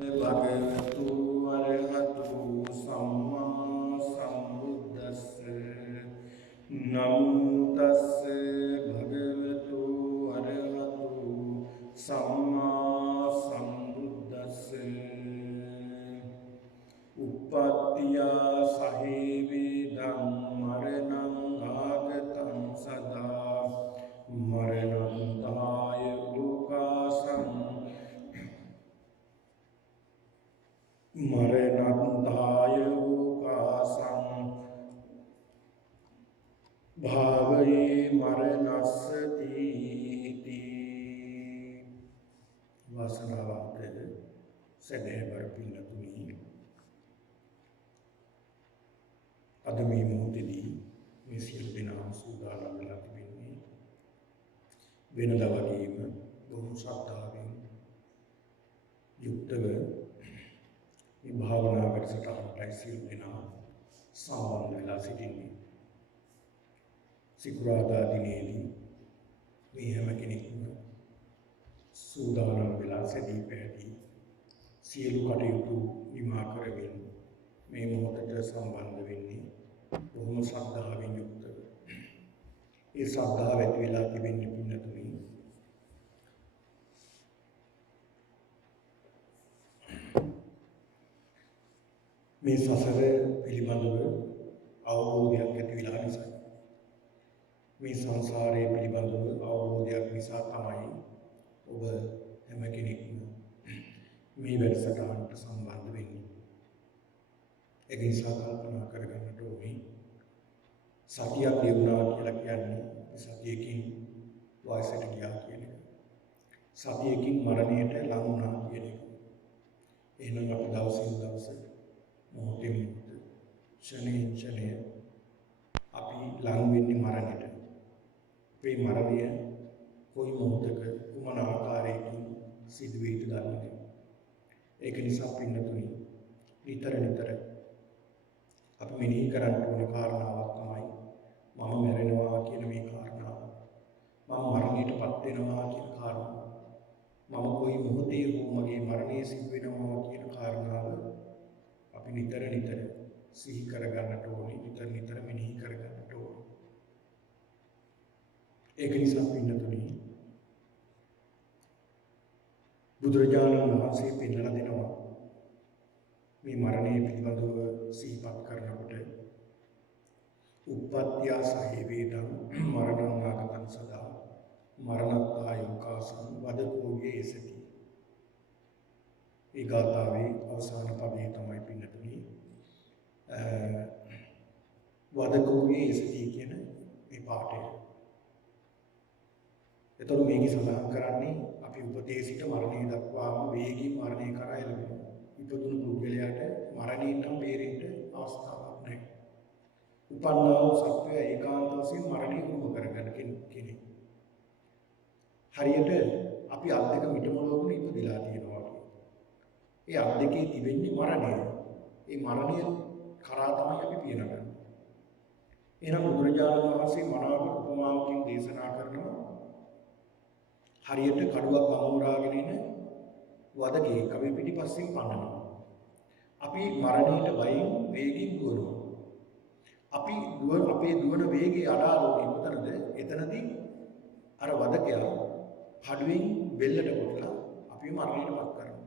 भगवतु अरहतु सम्मा सम्बुद्धस्से नमो तस्से भगवतु अरहतु सम्मा सम्बुद्धस्से uppattiya sahevedam maranam agatam sada maranantaya ukasam maranantaya ukasam bhavaye maranasati iti වාසනාවන්ත සදහැවර පින්නතුනි අද මේ මොහොතේදී මේ සියලු දෙනාම සූදානම් වෙලා තිබෙන්නේ වෙනදා වගේම බොහෝ ශ්‍රද්ධාවෙන් යුක්තව මේ භාවනා වැඩසටහනට සියලු දෙනා සම්බන්ධ වෙලා සිටින්නේ. සිකුරාදා දිනේදී මේ හැම කෙනෙක්ම සූදානම් වෙලා සැදී පැහැදී සියලු කටයුතු නිමා කරමින් මේ මොහොතට සම්බන්ධ වෙන්නේ බොහොම ශ්‍රද්ධාවෙන් යුක්තව. ඒ ශ්‍රද්ධාව ඇති වෙලා තිබෙන්නේ පින්නතුනි මේ සසර පිළිබඳව අවබෝධයක් ඇති වෙලා නිසා, මේ සංසාරයේ පිළිබඳව අවබෝධයක් නිසා තමයි ඔබ හැම කෙනෙක්ම මේ වැඩසටහනට සම්බන්ධ වෙන්නේ. ඒක නිසා කල්පනා කරගන්නට ඕනේ සතියක් ලැබුණා කියලා කියන්නේ සතියකින් වයසට ගියා කියන එක. සතියකින් මරණයට ලං වුණා කියන එක. එහෙනම් අපි දවසින් දවස මොහොතින් මොහොත ක්ෂණයෙන් ක්ෂණය අපි ලං වෙන්නේ මරණයට. මේ මරණය කොයි මොහොතක කුමන ආකාරයකින් සිදු වෙයිද දන්නේ නැහැ. ඒක නිසා පින්නතුනි නිතර අපි මෙනෙහි කරන්න ඕන කාරණාවක් තමයි මම මැරෙනවා කියන මේ කාරණාව. මම මරණයටපත් වෙනවා කියන කාරණාව. මම කොයි මොහොතේ හෝ මගේ මරණය සිදු වෙනවා කියන කාරණාව අපි නිතර සිහි කරගන්නට ඕනේ. නිතර මෙනෙහි කරගන්නට ඕනේ. ඒක නිසා පින්නතුනි බුදුරජාණන් වහන්සේ පෙන්වලා දෙනවා මේ මරණය පිළිබඳව සිහිපත් කරනකොට uppattiya sahevedam maranam agatam sada maranatthaya ukasam vadakෝගේ එසති. ඒ ගාථාවේ අවසාන පදයේ තමයි පින්නතුනි වදකෝගේ එසති කියන මේ පාඩය. එතකොට මේකේ සඳහන් කරන්නේ අපි උපතේ සිට මරණය දක්වාම වේගී මරණය කරා එළවෙනවා. ඉපදුණු පුද්ගලයාට මරණයෙන් නම් බේරෙන්න අවස්ථාවක් නැහැ. උපන්නා වූ සත්වය ඒකාන්ත වශයෙන් මරණය උරුම කරගන්න කෙනෙක්. හරියට අපි අත් දෙක මිටමොලවගෙන ඉපදිලා තියෙනවා වගේ. ඒ අත් දෙකේ තිබෙන්නේ මරණය. ඒ මරණය කරා තමයි අපි පියනගන්නේ. එහෙනම් බුදුරජාණන් වහන්සේ මනාව උපමාවකින් දේශනා කරනවා හරියට කඩුවක් අමෝරාගෙන ඉන වදකේ කවි පිටිපස්සෙන් පන්නනවා. අපි මරණයට බයින් වේගින් දුවනවා. අපේ දුවන වේගයේ අඩාලෝකේ මොකටද? එතනදී අර වදකයා කඩුවෙන් බෙල්ලට කොටලා අපි මරණයටපත් කරනවා.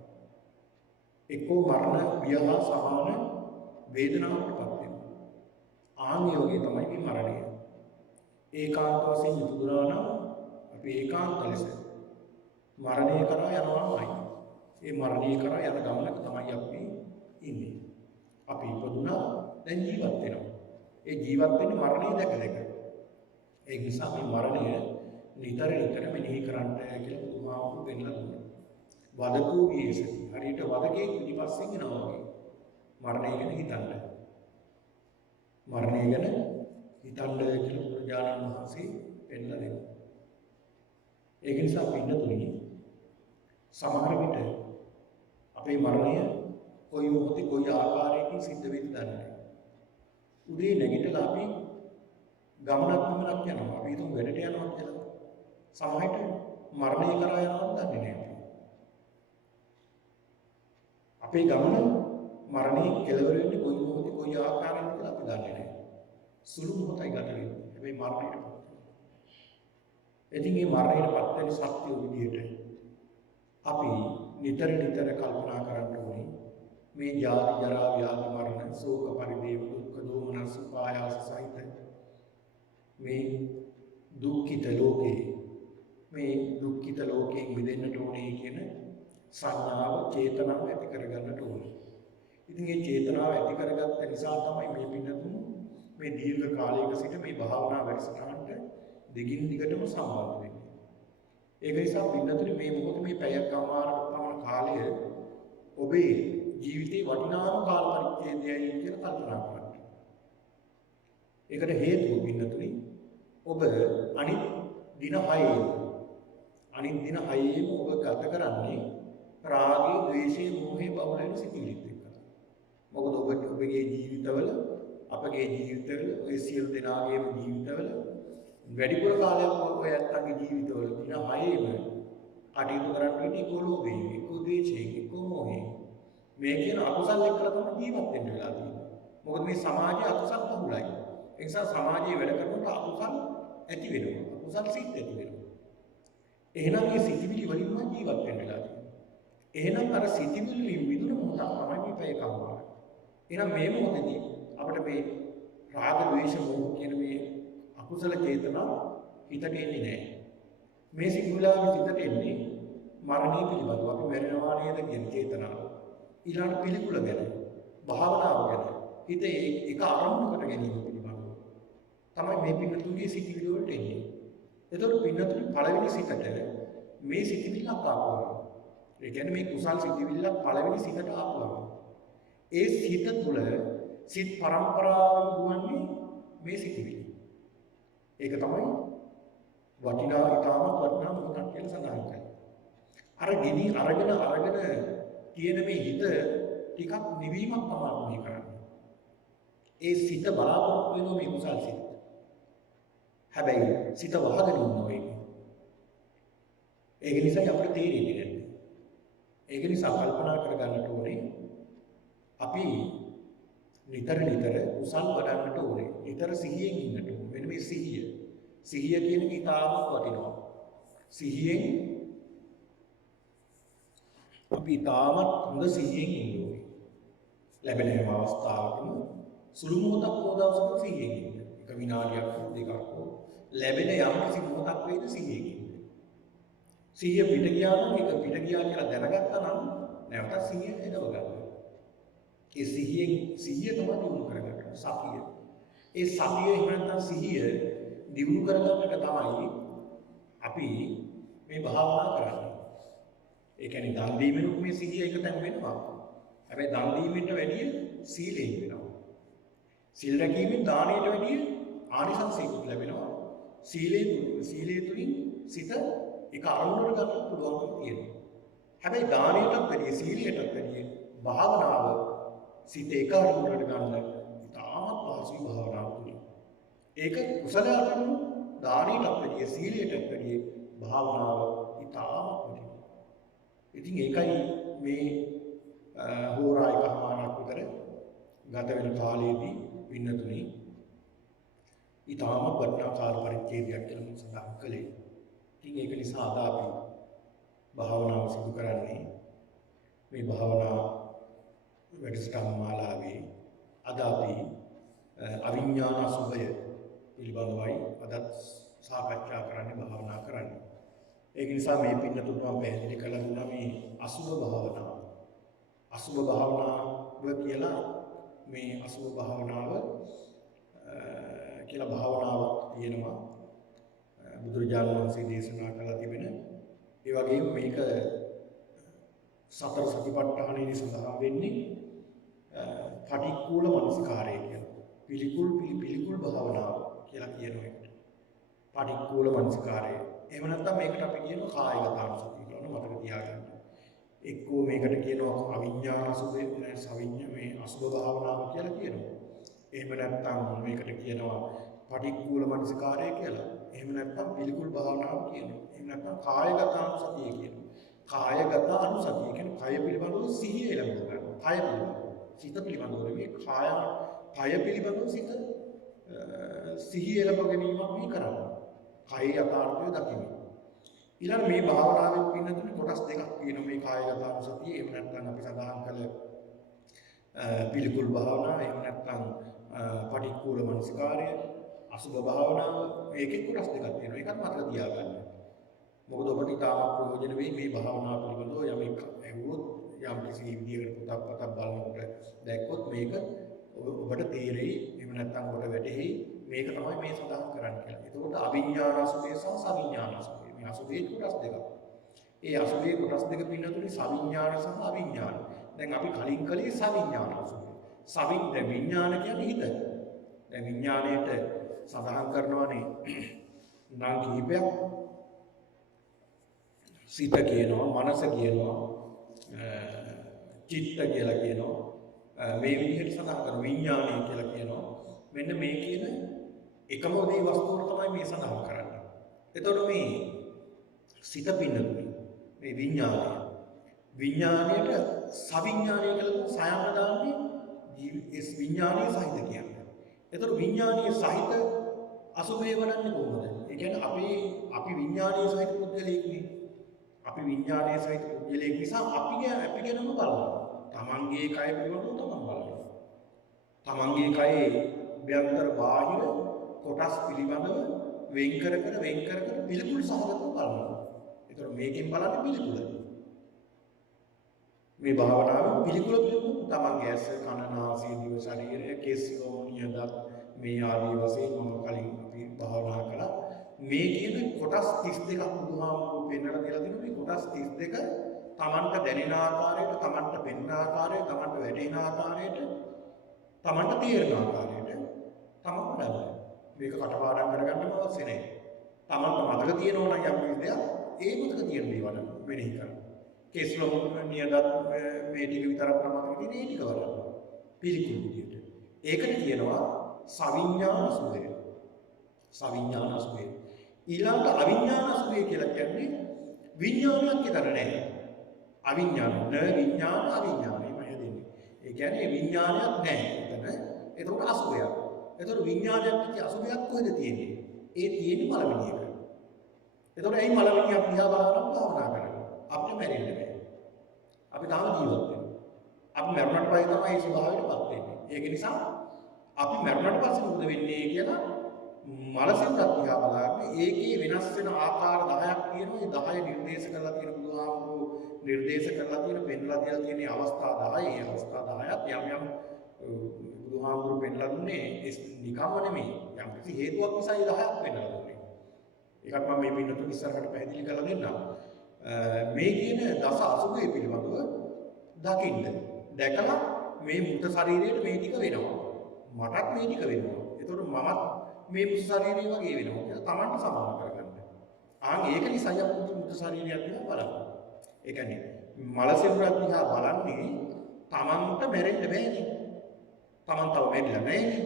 එක්කෝ මරණ වියහා සමාන වේදනාවකටපත් වෙනවා. ආන්‍යෝගේ තමයි මේ මරණය. ඒකාන්ත වශයෙන් යුතුයනා නම් අපි ඒකාන්ත ලෙස මරණය කරා යනවාමයි. ඒ මරණය කරා යන ගමනක තමයි අපි ඉන්නේ. අපි ඉපදුනා දැන් ජීවත් වෙනවා. ඒ ජීවත් වෙන්නේ මරණය දැක. ඒ නිසා මේ මරණය නිතර මෙනෙහි කරන්න කියලා බුදුහාමුදුරුවෝ පෙන්නලා දුන්නා. වදකෝ වියසති. හරියට වදකේ පිටිපස්සෙන් එනවා වගේ. මරණය ගැන හිතන්න. මරණය ගැන හිතන්න කියලා බුදුරජාණන් වහන්සේ පෙන්නලා දෙනවා. ඒක නිසා පින්නතුනි සමහර විට අපේ මරණය කොයි මොහොතේ කොයි ආකාරයකින් සිද්ධ වෙයිද දන්නේ නැහැ. උදේ නැගිටලා අපි ගමනක් යනවා. අපි හිතමු වැඩට යනවා කියලා. සමහරට මරණය කරා යනවත් දන්නේ නැහැ. අපේ ගමන මරණයේ කෙලවර වෙන්නේ කොයි මොහොතේ කොයි ආකාරයෙන්ද කියලා අපි දන්නේ නැහැ. සුළු මොහොතයි ගත වෙන්නේ. හැබැයි මරණයට පත් වෙනවා. ඉතින් මේ මරණයට පත් වෙන සත්‍ය විදියට අපි නිතර නිතර කල්පනා කරන්න ඕනේ. මේ ජාති ජරා ව්‍යාධි මරණ ශෝක පරිදේව දුක්ඛ දෝමනස් උපායාස සහිත මේ දුක්ඛිත ලෝකේ මේ දුක්ඛිත ලෝකයෙන් මිදෙන්නට ඕනේ කියන සංඥාව චේතනාව ඇති කරගන්නට ඕනේ. ඉතින් මේ චේතනාව ඇති කරගත්ත නිසා තමයි මේ පින්නතුන් මේ දීර්ඝ කාලයක සිට මේ භාවනා වැඩසටහනට දිගින් දිගටම සම්බන්ධ වෙන්නේ. ඒක නිසා පින්නතුනි මේ මොකද මේ පැයක් අමාරක පමණ කාලය ඔබේ ජීවිතේ වටිනාම කාල පරිච්ඡේදයයි කියලා කල්පනා කරන්න. ඒකට හේතුව පින්නතුනි ඔබ අනිත් දින 6ේම ඔබ ගත කරන්නේ රාගය, ද්වේෂය, මෝහය බහුල වෙන සිතිවිලිත් එක්ක. මොකද ඔබගේ ජීවිතවල අපගේ ජීවිතවල ඔය සියලු දෙනාගේම ජීවිතවල වැඩිපුර කාලයක් ඔය ඇත්තන්ගේ ජීවිතවල දින 6ේම කටයුතු කරන්නේ එක්ක ලෝභයෙන්, එක්ක ද්වේෂයෙන්, එක්ක මෝහයෙන්. මේ කියන අකුසල් එක්කලා තමයි ජීවත් වෙන්න වෙලා තියෙන්නේ. මොකද මේ සමාජයේ අකුසල් බහුලයි. ඒ නිසා සමාජයේ වැඩ කරනකොට අකුසල් ඇති වෙනවා. අකුසල් සිත් ඇති වෙනවා. එහෙනම් මේ සිතිවිලි වලින්ම ජීවත් වෙන්න වෙලා තියෙනවා. එහෙනම් අර සිතිවිලි විදුන මොහොතක් තමයි මේ පැය කවුවා. එහෙනම් මේ මොහොතේදී අපිට මේ රාග ද්වේෂ මෝහ කියන මේ අකුසල චේතනා හිතට එන්නේ නැහැ. මේ සිතිවිලාගේ හිතට එන්නේ මරණය පිළිබඳව අපි මරණවා නේද කියන චේතනාව. ඊළඟ පිළිකුල ගැන, භාවනාව ගැන හිත ඒක අරමුණකට ගැනීම පිළිබඳව තමයි මේ පින්නතුන්ගේ සිතිවිලි වලට එන්නේ. එතකොට පින්නතුන් පළවෙනි සිතට මේ සිතිවිල්ලක් ආපුවා. ඒ කියන්නේ මේ කුසල් සිතිවිල්ලක් පළවෙනි සිතට ආපුවා. ඒ සිත තුළ සිත් පරම්පරාවෙන් දුවන්නේ මේ සිතිවිලි. ඒක තමයි වටිනා ඊටමත් වටිනා මොහොතක් කියලා සඳහන් කරන්නේ. අර ගිනි අරගෙන තියෙන මේ හිත ටිකක් නිවීමක් තමයි මේ කරන්නේ. ඒ සිත බලාපොරොත්තු වෙන මේ කුසල් සිත. හැබැයි සිත වහගෙන ඉන්නවා ඒක. ඒක නිසා අපිට තේරෙන්නේ නැහැ. ඒක නිසා කල්පනා කරගන්නට ඕනේ අපි නිතර කුසල් වඩන්නට ඕනේ. නිතර සිහියෙන් ඉන්නට ඕනේ. මෙන්න මේ සිහිය. සිහිය කියන එක ඉතාමත් වටිනවා. සිහියෙන් අපි ඉතාමත් හොඳ සිහියෙන් ඉන්න ඕනේ. ලැබෙන හැම අවස්ථාවකම සුළු මොහොතක් හෝ දවසක සිහියෙන් ඉන්න. එක විනාඩියක් හෝ දෙකක් හෝ ලැබෙන යම් කිසි මොහොතක් වේද සිහියෙන් ඉන්න. සිහිය පිට ගියා නම් ඒක පිට ගියා කියලා දැනගත්තා නම් නැවත සිහිය එනව ගන්න. ඒ සිහිය තමයි දිනු කරගන්න සතිය. ඒ සතිය එහෙම නැත්නම් සිහිය දිනු කරගන්නට තමයි අපි මේ භාවනා කරන්නේ. ඒ කියන්නේ දන් දීමෙනුත් මේ සිහිය එකතෙන් වෙනවා. හැබැයි දන් දීමෙන්ට වැඩිය සීලයෙන් වෙනවා. සීල රැකීමෙන් දානයට වැඩිය ආනිසංසයක් ලැබෙනවා. සීලය තුලින් සිත එක අරමුණකට ගන්න පුළුවන්කම තියෙනවා. හැබැයි දානයටත් වැඩිය සීලයටත් වැඩිය භාවනාව සිත එක අරමුණකට ගන්න ඉතාමත් පහසුයි භාවනාව තුලින්. ඒක කුසලයට දානයටත් වැඩිය සීලයටත් වැඩිය භාවනාව ඉතාමත් වටිනවා. ඉතින් ඒකයි මේ හෝරා එකමාරක් විතර ගත වෙන කාලයේදී පින්නතුනි ඉතාමත් වටිනා කාල පරිච්ඡේදයක් කියලා මම සඳහන් කළේ. ඉතින් ඒක නිසා අද අපි භාවනාව සිදු කරන්නේ මේ භාවනා වැඩසටහන් මාලාවේ අද අපි අවිඥාන අසුභය පිළිබඳවයි අදත් සාකච්ඡා කරන්නේ භාවනා කරන්නේ. ඒක නිසා මේ පින්නතුන් මම පැහැදිලි කරලා දුන්නා මේ අසුභ භාවනාව. අසුභ භාවනාව කියලා මේ අසුභ භාවනාව කියලා භාවනාවක් තියෙනවා. බුදුරජාණන් වහන්සේ දේශනා කළා තිබෙන ඒ වගේම මේක සතර සතිපට්ඨානයේ සඳහන් වෙන්නේ පටික්කුල මනසිකාරය කියලා. පිළිකුල් භාවනාව කියලා කියනවා ඒකට. පටික්කුල මනසිකාරය. එහෙම නැත්නම් මේකට අපි කියනවා කායගත අනුසතිය කියලා මතක තියාගන්න. එක්කෝ මේකට කියනවා අවිඥාන සුභය සවිඥා මේ අසුභ භාවනාව කියලා කියනවා. එහෙම නැත්නම් මේකට කියනවා පටික්කුල මනසිකාරය කියලා. එහෙම නැත්නම් පිළිකුල් භාවනාව කියනවා. එහෙම නැත්නම් කායගත අනුසතිය කියනවා. කායගත අනුසතිය කියන්නේ කය පිළිබඳව සිහිය ලැබුවා ගන්න. කය පිළිබඳව. සිත පිළිබඳව නෙමෙයි කය පිළිබඳව සිත සිහිය එළඹ ගැනීමක් මේ කරන්නේ. කය යථාර්ථය දකින්න. ඊළඟ මේ භාවනාවෙන් පින්නතුනේ කොටස් දෙකක් තියෙනවා මේ කායගත අනුසතිය. එහෙම නැත්නම් අපි සඳහන් කළ පිළිකුල් භාවනාව, එහෙම නැත්නම් පටික්කුල මනසිකාරය, අසුභ භාවනාව. මේකේ කොටස් දෙකක් තියෙනවා. ඒකත් මතක තියාගන්න. මොකද ඔබට ඉතාමත් ප්‍රයෝජන වෙයි මේ භාවනාව පිළිබඳව යමෙක් ඇහුවොත් යම් කිසි විදියකට පොතක් බලනකොට දැක්කොත් මේක ඔබට තේරෙයි. එහෙම නැත්නම් ඔබට වැටහෙයි මේක තමයි මේ සඳහන් කරන්න කියලා. එතකොට අවිඥානසුභය සහ සවිඥානසුභය මේ අසුභයේ කොටස් දෙකක්. ඒ අසුභයේ කොටස් දෙක පින්නතුනේ සවිඥාන සහ අවිඥාන. දැන් අපි කලින් කලේ සවිඥානසුභය. දැන් විඥාන කියන්නේ හිත. දැන් විඥාණයට සඳහන් කරනවානේ නම් කිහිපයක්. සිත කියනවා, මනස කියනවා, චිත්ත කියලා කියනවා. මේ විදිහට සඳහන් කරන විඥානය කියලා කියනවා. මෙන්න මේ කියන එකම දේ වස්තුව තමයි මේ සඳහන් කරන්නේ. එතකොට මේ සිත පින්නතුනේ මේ විඥාණයට සවිඥානය කියලා සයන්න දාන්නේ විඥානීය සහිත කියන්නේ. එතකොට විඥානීය සහිත අසුභය වඩන්නේ කොහොමද? ඒ කියන්නේ අපි විඥානීය සහිත පුද්ගලයෙක්නේ. අපි විඥානීය සහිත පුද්ගලයෙක් නිසා අපි ගැනම බලනවා. තමන්ගේ කය පිළිබඳව තමන් බලනවා. තමන්ගේ කයේ අභ්‍යන්තර බාහිර කොටස් පිළිබඳව වෙන් කර පිළිකුල් සහගතව බලනවා. ඒතර මේකෙන් බලන්නේ පිළිකුල. මේ භාවනාවේ පිළිකුල තමන්ගේ ඇස, කන, නාසය, දිව, ශරීරය, කෙස්, ලෝම, නියදත් මේ ආදී වශයෙන් මම කලින් අපි භාවනා කළා. මේ කියන කොටස් 32ක් බුදුහාමුදුරුවෝ පෙන්වලා දෙලා දෙනවා. මේ කොටස් 32 තමන්ට දැනෙන ආකාරයට, තමන්ට පෙනෙන ආකාරයට, තමන්ට වැටෙන ආකාරයට, තමන්ට තේරෙන ආකාරයට තමන් බලන්න. මේක කටපාඩම් කරගන්න අවශ්‍ය නැහැ. තමන්ට මතක තියෙනවා නම් යම් දෙයක් ඒ මතක තියෙන දේවල් මෙනෙහි කරන්න. කෙස්ලොම් නියදත් මේ ටික විතරක් මතක තියෙන ඒ ටික බලන්න. පිළිකුල් විදියට. ඒකට කියනවා සවිඥාන සුභය. සවිඥාන සුභය. ඊළඟට අවිඥාන සුභය කියලා කියන්නේ විඥානයක් විතර නැහැ. අවිඥාන විඥාන අවිඥානයි මම දෙන්නේ. ඒ කියන්නේ විඥානයක් නැහැ එතන. ඒකට අසුභයක්. ඒතකොට විඥානයක් කිය අසුභයක් කොහෙද තියෙන්නේ? ඒ තියෙන්නේ මලවිනියක. ඒතකොට ඇයි මලවිනියක් දිහා බලනවා භාවනා කරන්නේ? අපිට මැරෙන්න බෑ. අපි තාම ජීවත් වෙනවා. අපි මරුණට පස්සේ තමයි ඒ ස්වභාවයටපත් වෙන්නේ. ඒක නිසා අපි මරුණට පස්සේ මොකද වෙන්නේ කියලා මනසින් දිහා බලන්නේ ඒකේ වෙනස් වෙන ආකාර 10ක් තියෙනවා. ඒ 10 නිර්දේශ කරලා තියෙන බුදුහාමුදුරුවෝ නිර්දේශ කරලා තියෙන පෙන්ලා දෙලා තියෙන අවස්ථා 10. ඒ අවස්ථා 10ක් යම් බුදුහාමුදුරුවෝ පෙන්ලා දුන්නේ නිකම්ම නෙමෙයි. යම් කිසි හේතුවක් නිසා ඒ 10ක් පෙන්ලා දුන්නේ. ඒකත් මම මේ පින්නතුන් ඉස්සරහට පැහැදිලි කරලා දෙන්නම්. මේ කියන දස අසුභය පිළිබඳව දකින්න. දැකලා මේ මුත ශරීරයට මේ ටික වෙනවා. මටත් මේ ටික වෙනවා. ඒතකොට මමත් මේ මුත ශරීරය වගේ වෙනවා කියලා Tamanට සමාන කරගන්න. ඒක නිසා යම් මුත ශරීරයක් දිහා බලන්න. ඒ කියන්නේ මල සිරුරක් දිහා බලන්නේ Tamanට මැරෙන්න බෑනේ. Taman තව මැරිලා නැහැනේ.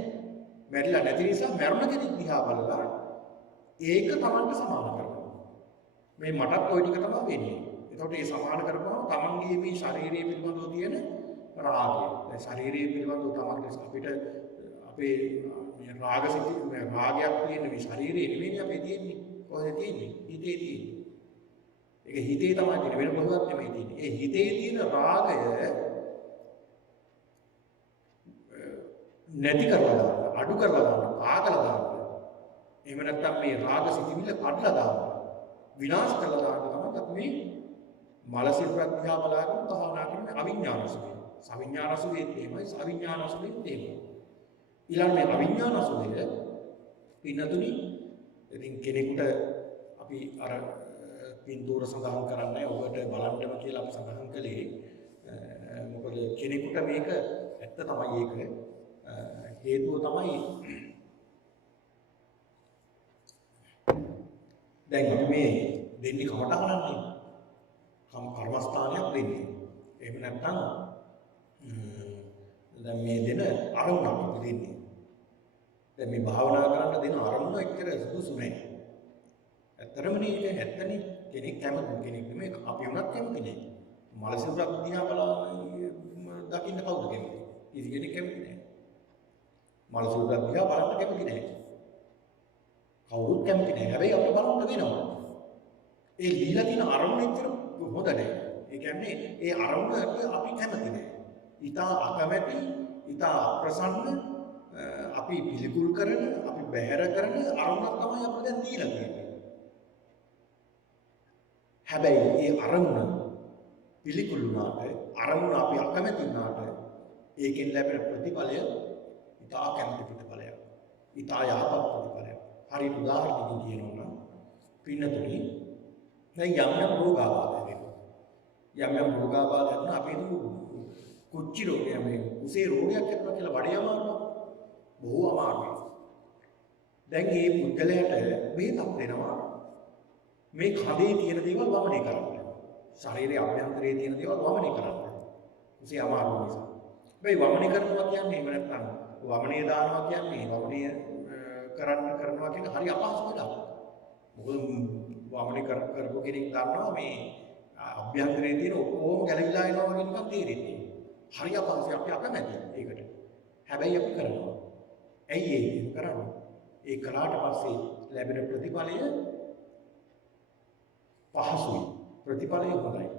මැරිලා නැති නිසා මරණ කෙනෙක් දිහා බලලා ඒක Tamanට සමාන කරනවා. මේ මටත් ওই ටික තමයි වෙන්නේ. එතකොට මේ සමාන කරපුවම Tamanගේ මේ ශාරීරිය පිළිබඳව තියෙන රාගය. දැන් ශාරීරිය පිළිබඳව Tamanට අපිට අපේ මේ රාගයක් තියෙන මේ ශාරීරිය නෙවෙයි අපේ තියෙන්නේ. කොහෙද තියෙන්නේ? හිතේ තියෙන්නේ. ඒක හිතේ තමයි තියෙන්නේ. වෙන කොහෙවත් නෙමෙයි තියෙන්නේ. ඒ හිතේ තියෙන රාගය නැති කරලා දාන්න, අඩු කරලා දාන්න, පාගලා දාන්න. එහෙම නැත්නම් මේ රාග සිතිවිල්ල කඩලා දාන්න. විනාශ කරලා දාන්න තමයි අපි මේ මල සිරුරක් දිහා බලාගෙන භාවනා කරන අවිඥානසුභය. සවිඥානසුභයේ තේමයි සවිඥානසුභයේ තේමයි. ඊළඟ මේ අවිඥානසුභය පින්නතුනි ඉතින් කෙනෙකුට අපි අර පින්තූර සඳහන් කරන්නේ ඔබට බලන්නම කියලා අපි සඳහන් කළේ. මොකද කෙනෙකුට මේක ඇත්ත තමයි ඒක. හේතුව තමයි දැන් අපි මේ දෙන්නේ කමටහනන්නේ කර්මස්ථානයක් දෙන්නේ. එහෙම නැත්නම් දැන් මේ දෙන අරමුණක් අපි දෙන්නේ. දැන් මේ භාවනා කරන්න දෙන අරමුණ එක්තර සුදුසු නැහැ. ඇත්තටම මේක ඇත්තනේ කෙනෙක් කැමති කෙනෙක් නෙමෙයි අපි වුණත් කැමති නෑ. මල සිරුරක් දිහා බලලා දකින්න මල සිරුරක් දිහා බලන්න කැමති නැහැ. කවුරුත් කැමති නැහැ. හැබැයි අපිට බලන්න වෙනවා. ඒ දීලා තියෙන අරමුණ එච්චර හොඳ නැහැ. ඒ කියන්නේ ඒ අරමුණට අපි කැමති නැහැ. ඊටා අකමැති, ඊටා අප්‍රසන්න, අපි පිළිකුල් කරන, අපි බැහැර කරන අරමුණක් තමයි අපිට දැන් දීලා තියෙන්නේ. හැබැයි ඒ අරමුණ පිළිකුල් වුණාට, අරමුණ අපි අකමැති වුණාට ඒකෙන් ලැබෙන ප්‍රතිඵලය ඊටා කැමති ප්‍රතිඵලයක්. ඊටා යහපත් ප්‍රතිඵලයක්. හරියට උදාහරණකින් කියනවා නම් පින්නතුනි දැන් යම් රෝගාබාධ වෙනවා. යම් රෝගාබාධ වෙනවා අපි හිතමු කුච්චි රෝගය මේ කුසේ රෝගයක් ඇතිවෙනවා කියලා බඩේ අමාරුවක්. බොහෝ අමාරුයි. දැන් මේ පුද්ගලයාට බෙහෙතක් දෙනවා. මේ කඩේ තියෙන දේවල් වමනය කරන්න. ශරීරයේ අභ්‍යන්තරයේ තියෙන දේවල් වමනය කරන්න. කුසේ අමාරු නිසා. මේ වමනය කරනවා කියන්නේ එහෙම නැත්නම් වමනය දානවා කියන්නේ වමනය කරනවා කියන හරි අපහසු වැඩක්. මොකද වමනය කරපු කෙනෙක් දන්නවා මේ අභ්‍යන්තරයේ තියෙන ඔක්කොම ගැලවිලා එනවා වගේ නිකන් තේරෙන්නේ. හරි අපහසුයි අපි අකමැතියි ඒකට. හැබැයි අපි කරනවා. ඇයි ඒක කරන්නේ? ඒ කලාට පස්සේ ලැබෙන ප්‍රතිඵලය පහසුයි. ප්‍රතිඵලය හොඳයි.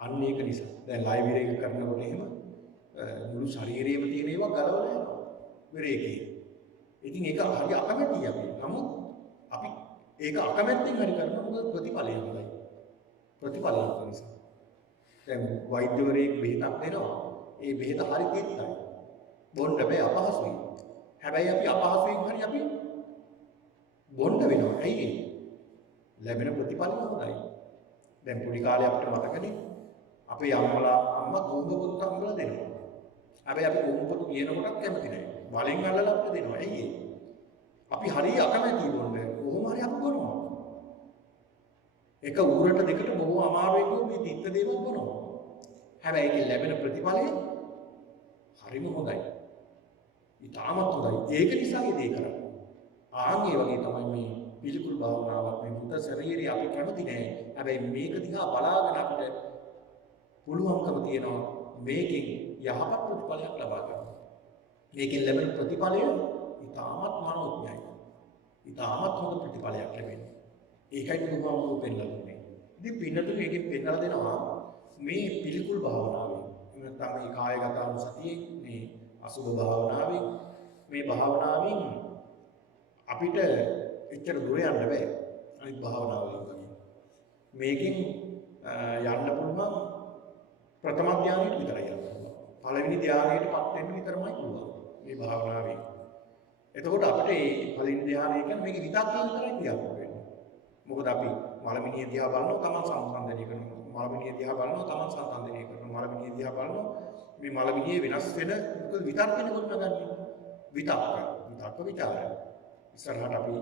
අන්න ඒක නිසා දැන් ලයිව් එක කරනකොට එහෙම මුළු ශරීරයේම තියෙන ඒවා ගලවලා යනවා. විරේකේ. ඉතින් ඒක හරි අකමැතියි අපි. නමුත් අපි ඒක අකමැත්තෙන් හරි කරනවා මොකද ප්‍රතිඵලය හොඳයි. ප්‍රතිඵලය හොඳ නිසා. දැන් වෛද්‍යවරයෙක් බෙහෙතක් දෙනවා. ඒ බෙහෙත හරි තෙත්තයි. බොන්න බෑ අපහසුයි. හැබැයි අපි අපහසුයෙන් හරි අපි බොන්න වෙනවා. ඇයි ඒ? ලැබෙන ප්‍රතිඵලය හොඳයි. දැන් පොඩි කාලේ අපිට මතකනේ අපේ අම්මා කොම්බපොතු හම්බලා දෙනවා. හැබැයි අපි කොම්බපොතු කියනකොටත් කැමති නැහැ. බලෙන් අල්ලලා අපිට දෙනවා. ඇයි ඒ? අපි හරිය අකමැතියි බොන්න. කොහොම හරි අපි බොනවා. එක ඌරට දෙකට බොහෝ අමාරුවෙන් මේ තිත්ත දේවල් බොනවා. හැබැයි ඒකේ ලැබෙන ප්‍රතිඵලය හරිම හොඳයි. ඉතාමත් හොඳයි. ඒක නිසා මේ දේ කරන්නේ. ආන් ඒ වගේ තමයි මේ පිළිකුල් භාවනාවක් මේ මුත ශරීරය අපි කැමති නෑ. හැබැයි මේක දිහා බලාගෙන අපිට පුළුවන්කම තියෙනවා මේකෙන් යහපත් ප්‍රතිඵලයක් ලබා ගන්න. මේකෙන් ලැබෙන ප්‍රතිඵලය ඉතාමත් මනෝඥයි. ඉතාමත් හොඳ ප්‍රතිඵලයක් ලැබෙනවා. ඒකයි බුදුහාමුදුරුවෝ පෙන්නලා දුන්නේ. ඉතින් පින්නතුන් මේකෙන් පෙන්නලා දෙනවා මේ පිළිකුල් භාවනාවෙන්. නැත්නම් මේ කායගත අනුසතියේ මේ අසුභ භාවනාවෙන් මේ භාවනාවෙන් අපිට එච්චර දුර යන්න බෑ. අනිත් භාවනාවලින් වගේ. මේකෙන් යන්න පුළුවන් ප්‍රථම ධානයට විතරයි යන්න පුළුවන්. පළවෙනි ධානයටපත් වෙන්න විතරමයි පුළුවන් මේ භාවනාවෙන්. එතකොට අපිට මේ පළවෙනි ධානය කියන්නේ මේක විතක්කේ විතරයි ක්‍රියාත්මක වෙන්නේ. මොකද අපි මලමිනිය දිහා බලනවා තමන් සංසන්දනය කරනවා. මලමිනිය දිහා බලනවා තමන් සංසන්දනය කරනවා. මලමිනිය දිහා බලනවා මේ මලමිනිය වෙනස් වෙන මොකද විතර්කෙන ගොඩනගන්නේ. විතක්ක විචාරය. ඉස්සරහට අපි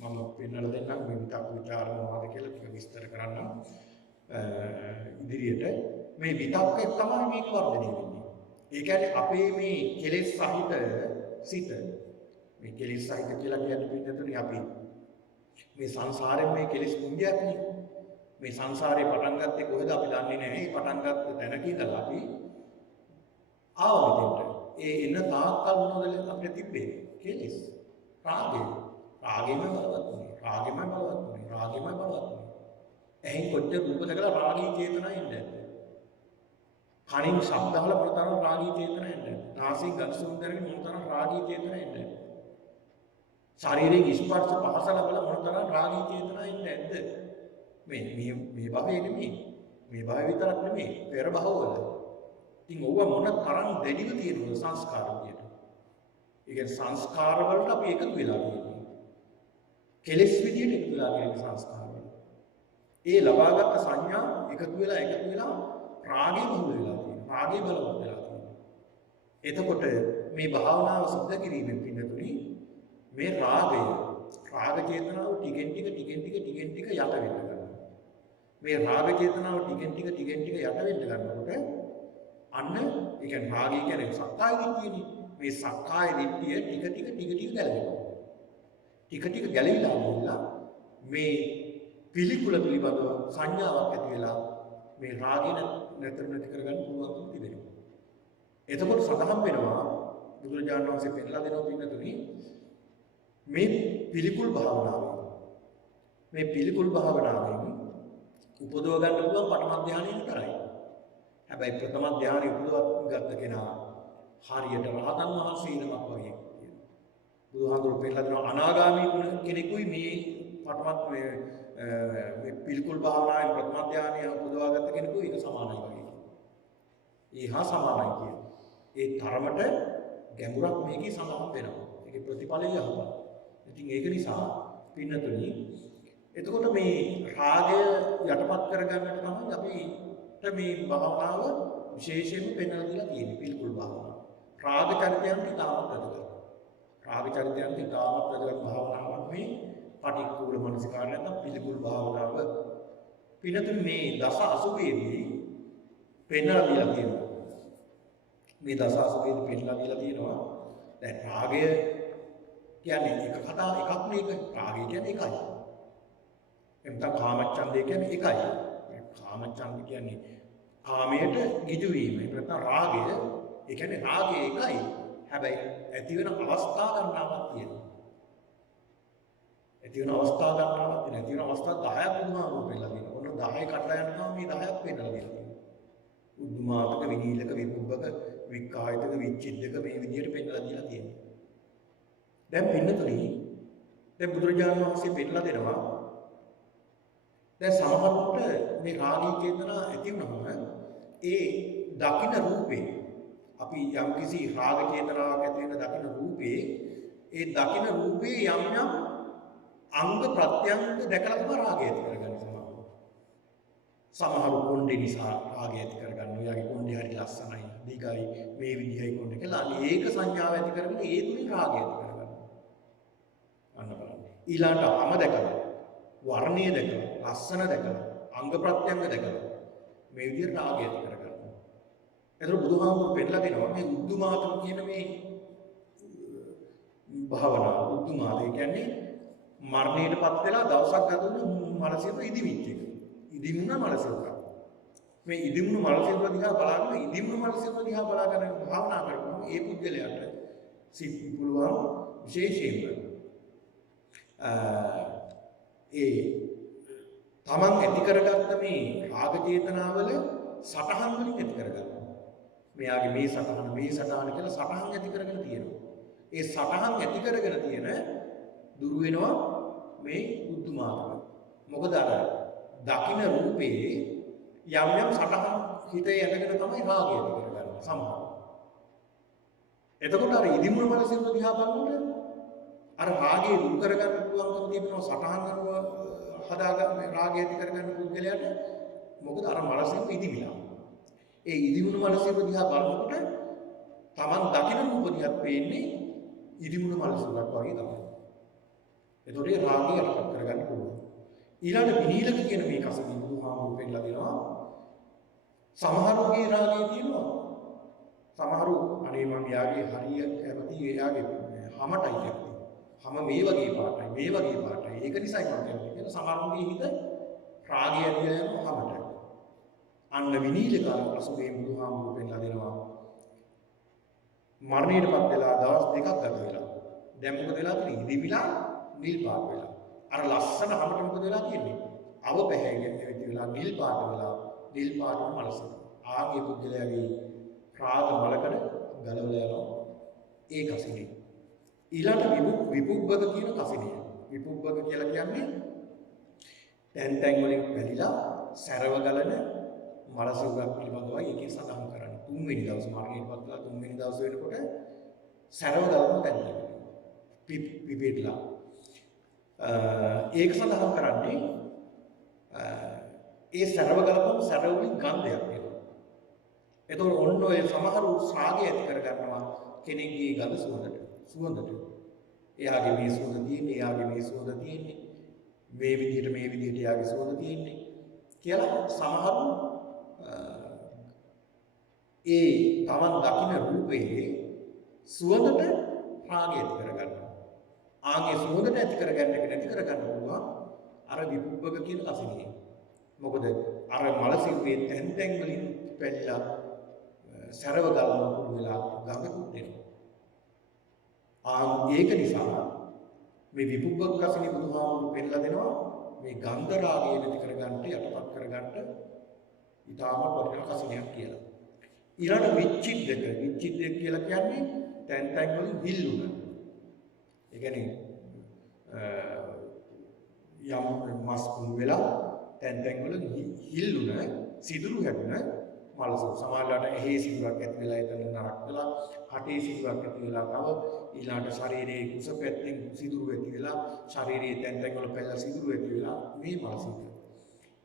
මම පෙන්නලා දෙන්නම් මේ විතක්ක විචාර මොනවද කියලා ටික විස්තර කරන්නම්. ඉදිරියට මේ විතක්කේ තමයි මේක වර්ධනය වෙන්නේ. ඒ කියන්නේ අපේ මේ කෙලෙස් සහිත සිත මේ කෙලෙස් සහිත කියලා කියන්නේ පින්නතුනේ අපි මේ සංසාරයෙන් මේ කෙලෙස් කුංජයක්නේ. මේ සංසාරේ පටන් ගත්තේ කොහෙද අපි දන්නේ නැහැ. මේ පටන් ගත්ත තැනක ඉඳලා අපි ආව මෙතෙන්ට. ඒ එන තාක්කල් මොනවද අපිට තිබ්බේ? කෙලෙස්. රාගෙම බලවත් වුණේ. රාගෙම බලවත් වුණේ. එහෙන් කොච්චර රූප දැකලා රාගී චේතනා ඉන්නේ නැද්ද? කනින් ශබ්ද අහලා මොනතරම් රාගී චේතනා ඉන්නේ නැද්ද? නාසයෙන් ගඳ සුවඳ දැනගෙන මොනතරම් රාගී චේතනා ඉන්නේ නැද්ද? ශරීරයේ ස්පර්ශ පහස ලබලා මොනතරම් රාගී චේතනා ඉන්නේ නැද්ද? මේ භවයේ නෙමෙයි. මේ භවය විතරක් නෙමෙයි. පෙර භවවල. ඉතින් ඕවා මොන තරම් දෙඩිව තියෙනවද සංස්කාර විදියට? ඒ කියන්නේ සංස්කාර වලට අපි එකතු වෙලා තියෙනවා. කෙලෙස් විදියට එකතු වෙලා තියෙන සංස්කාර වල. ඒ ලබාගත් සංඥා එකතු වෙලා රාගය බහුල වෙලා තියෙනවා. රාගය බලවත් වෙලා තියෙනවා. එතකොට මේ භාවනාව සිද්ධ කිරීමෙන් පින්නතුනි මේ රාග චේතනාව ටිකෙන් ටික යට වෙන්න ගන්නවා. මේ රාග චේතනාව ටිකෙන් ටික යට වෙන්න ගන්නකොට අන්න ඒ කියන්නේ රාගය කියන්නේ සක්කාය දිට්ඨියනේ. මේ සක්කාය දිට්ඨිය ටික ගැලවෙනවා. ටික ගැලවිලා ගිහිල්ලා මේ පිළිකුල පිළිබඳව සංඥාවක් ඇති වෙලා මේ රාගය නැති කරගන්න පුළුවන්කම තිබෙනවා. එතකොට සඳහන් වෙනවා බුදුරජාණන් වහන්සේ පෙන්ලා දෙනවා පින්නතුනි මේ පිළිකුල් භාවනාවෙන් උපදව ගන්න පුළුවන් පඨම ධානය විතරයි. හැබැයි ප්‍රථම ධානය උපදවගත්ත කෙනා හරියට රහතන් වහන්සේ නමක් වගේ කියනවා. බුදුහාමුදුරුවෝ පෙන්නලා දෙනවා අනාගාමී වුණ කෙනෙකුයි මේ පඨම මේ පිළිකුල් භාවනාවෙන් ප්‍රථම ධානය උපදවාගත්ත කෙනෙකුයි එක සමානයි වගේ. ඒහා සමානයි කියන. ඒ තරමට ගැඹුරක් මේකේ සඳහන් වෙනවා. ඒකේ ප්‍රතිඵලය යහපත්. ඉතින් ඒක නිසා පින්නතුනි එතකොට මේ රාගය යටපත් කරගන්නට තමයි අපිට මේ භාවනාව විශේෂයෙන්ම පෙන්වලා දීලා තියෙන්නේ පිළිකුල් භාවනාව. රාග චරිතයන් ඉතාමත් වැදගත්. රාග චරිතයන් ඉතාමත් වැදගත් භාවනාවක් මේ පටික්කුල මනසිකාරය නැත්නම් පිළිකුල් භාවනාව. පින්නතුනි මේ දස අසුභයේදී පෙන්වලා දීලා තියෙනවා. මේ දස අසුභයේදී පෙන්වලා දීලා තියෙනවා. දැන් රාගය කියන්නේ එක කතා එකක් මේක. රාගය කියන්නේ එකයි. එතන කාමච්ඡන්දය කියන්නේ එකයි. කාමච්ඡන්ද කියන්නේ කාමයට ගිජු වීම. ඒ නැත්නම් රාගය ඒ කියන්නේ රාගය එකයි. හැබැයි ඇති වෙන අවස්ථා ගණනාවක් තියෙනවා. ඇති වෙන අවස්ථා ගණනාවක් තියෙනවා. ඇති වෙන අවස්ථා 10ක් බුදුහාමුදුරුවෝ පෙන්නලා දෙනවා. ඔන්න 10 කඩලා යනවා මේ 10ක් පෙන්නලා දෙනවා. උද්දුමාතක විනීලක විපුබ්බක වික්කායතක විච්ඡිද්දක මේ විදිහට පෙන්නලා දීලා තියෙනවා. දැන් පින්නතුනි දැන් බුදුරජාණන් වහන්සේ පෙන්නලා දෙනවා දැන් සමහරවිට මේ රාගී චේතනා ඇති වුණාම ඒ දකින්න රූපේ අපි යම් කිසි රාග චේතනාවක් ඇති වෙන දකින්න රූපේ ඒ දකින්න රූපේ යම් යම් අංග ප්‍රත්‍යංග දැකලා තමයි රාගය ඇති කරගන්නේ සමහරවිට. සමහරු කොණ්ඩේ නිසා රාගය ඇති කරගන්න. ඔයාගේ කොණ්ඩේ හරි ලස්සනයි, දිගයි, මේ විදිහයි කොණ්ඩේ කියලා ඒක සංඥාව ඇති කරගෙන ඒ තුලින් රාගය ඇති කරගන්නවා. අන්න බලන්න. ඊළාට අම දැකලා, වර්ණය දැකලා, ලස්සන දැකලා, අංග ප්‍රත්‍යංග දැකලා මේ විදිහට රාගය ඇති කරගන්නවා. එතකොට බුදුහාමුදුරු පෙන්නලා දෙනවා මේ උද්දුමාතම කියන මේ භාවනාව. උද්දුමාතය කියන්නේ මරණයටපත් වෙලා දවසක් ගත වුණ මනසින් ඉදිවිච්ච එක. ඉදිමුණ මනසින්. මේ ඉදිමුණු මනසින් දිහා බලාගෙන ඉදිමුණු මනසින් දිහා බලාගෙන භාවනා කරනවා. ඒ පුද්ගලයාට සිත් පුළුවන් විශේෂයෙන්ම ඒ තමන් ඇති කරගත්ත මේ රාග චේතනාවල සටහන් වලින් ඇති කරගන්නවා. මෙයාගේ මේ සටහන කියලා සටහන් ඇති කරගෙන තියෙනවා. ඒ සටහන් ඇති කරගෙන තියෙන දුරු වෙනවා මේ උද්දුමාතක. මොකද අර දකින්න රූපේ යම් යම් සටහන් හිතේ යටගෙන තමයි රාගය ඇති කරගන්නේ සමහර. එතකොට අර ඉදිමුණ මනසින් දිහා බලනකොට අර රාගය දුරු කරගන්න පුළුවන්කම තියෙනවා සටහන් අනුව හදාගන්න රාගය ඇති කරගන්න පුද්ගලයාට. මොකද අර මනසින් ඉදිමිලා. ඒ ඉදිමුණ මනසින් දිහා බලනකොට Taman දකින්න රූප දිහා පේන්නේ ඉදිමුණ මනසක් වගේ තමයි. එතකොට ඒ රාගය අරකට කරගන්න පුළුවන්. ඊළඟ විනීලක කියන මේ කසකින් බුදුහාමුදුරුවෝ පෙන්නලා දෙනවා. සමහරුගේ රාගය තියෙනවා. සමහරු අනේ මම යාගේ හරිය කැමති එයාගේ හැමටයි කැමති. හැම මේ වගේ පාටයි. ඒක නිසායි මම කැමති කියලා සමහරුගේ හිත රාගය ඇතිලා යනවා හැමට. අන්න විනීලක අසුභේ බුදුහාමුදුරුවෝ පෙන්නලා දෙනවා. මරණයටපත් වෙලා දවස් දෙකක් ගත වෙලා. දැන් මොකද වෙලා තියෙන්නේ? ඉදිමිලා නිල් පාට වෙලා. අර ලස්සන හැමට මොකද වෙලා තියෙන්නේ? අව පැහැගෙන ඇවිත් වෙලා නිල් පාට වෙලා නිල් පාටම මනස. ආගේ පුද්ගලයාගේ රාග මලකඩ ගලවලා යනවා ඒ කසිනේ. ඊළඟ විපුබ්බක කියන කසිනේ. විපුබ්බක කියලා කියන්නේ තැන් වලින් වැලිලා සැරව ගලන මලසුගක් පිළිබඳවයි ඒකේ සඳහන් කරන්නේ. තුන්වෙනි දවස් මරණයටපත් වෙලා තුන්වෙනි දවස් වෙනකොට සැරව ගලන තැන් පිපිටලා ඒක සඳහන් කරන්නේ ඒ සැරව ගලපම සැරවලින් ගන්ධයක් එනවා. එතකොට ඔන්න ඔය සමහරු රාගය ඇති කර ගන්නවා කෙනෙක්ගේ ගඳ සුවඳට. එයාගේ මේ සුවඳ තියෙන්නේ, මේ විදිහට එයාගේ සුවඳ තියෙන්නේ කියලා සමහරු ඒ තමන් දකින්න රූපයේ සුවඳට රාගය ඇති කර ගන්නවා. ආගේ සුවඳට ඇති කරගන්න එක නැති කරගන්න පුළුවන් අර විපුබ්බක කියන කසිනිය. මොකද අර මලසිරුවේ තැන් වලින් පැලිලා සරව ගලන කුළු වෙලා ගඟකුත් එනවා. ඒක නිසා මේ විපුබ්බකසිනී බුදුහාමුදුරු පෙන්නලා දෙනවා මේ ගන්ධ රාගය නැති කරගන්න යටපත් කරගන්න ඊටාම වටිනා කසිනියක් කියලා. ඊළඟ විච්ඡිද්දක කියලා කියන්නේ තැන් තැන් වලින් හිල්ලුන. ඒ කියන්නේ යම් මස් කුණු වෙලා තැන් තැන් වල හිල්ලුන සිදුරු හැදුන මලසු සමාජලට එහි සිදුරක් ඇති වෙලා එතන නරක් වෙලා කටේ සිදුරක් ඇති වෙලා තව ඊළාට ශරීරයේ කුස පැත්තෙන් සිදුරු ඇති වෙලා ශරීරයේ තැන් තැන් වල පැල්ල සිදුරු ඇති වෙලා මේ මලසු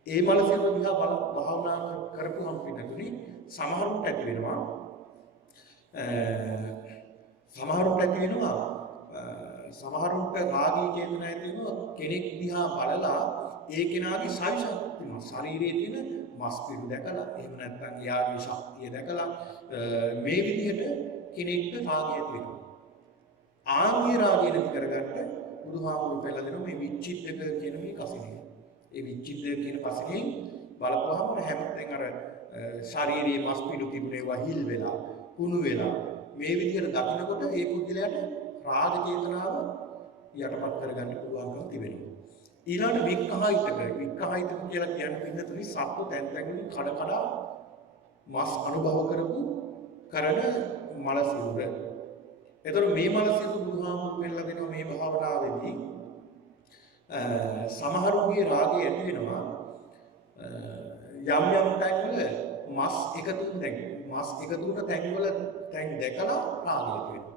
ඒ මලසු දිහා භාවනා කරපුවම පිටුනි සමහරුන්ට ඇති වෙනවා සමහරුන්ට රාගී චේතනා ඇති වෙනවා කෙනෙක් දිහා බලලා ඒ කෙනාගේ ශරීරය ශරීරයේ තියෙන මස් පිඩු දැකලා එහෙම නැත්නම් යාගේ ශක්තිය දැකලා මේ විදිහට කෙනෙක්ට රාගය ඇති වෙනවා. ආන්ගේ රාගය නැති කරගන්න බුදුහාමුදුරු පෙළලා දෙනවා මේ විච්ඡිද්දක කියන මේ කසිනිය. ඒ විච්ඡිද්දක කියන කසිනියෙන් බලපුවාම හැමතෙන් අර ශාරීරික මස් පිඩු තිබුණේ වහිල් වෙලා කුණු වෙලා මේ විදිහට දකිනකොට ඒ පුද්ගලයාට රාග චේතනාව යටපත් කරගන්න පුළුවන්කම තිබෙනවා. ඊළඟ වික්ඛායිතක කියලා කියන්නේ පින්නතුනි සත්තු තැන් තැන් කඩ කඩ මස් අනුභව කරන මල සිරුර. ඒතර මේ මල සිරුර බුදුහාමුදුරු පෙන්නලා දෙනවා මේ භාවනාවේදී සමහරුගේ රාගය ඇති වෙනවා යම් තැන්වල මස් එකතු වුණ තැන්වල තැන් දැකලා රාගය ඇති වෙනවා.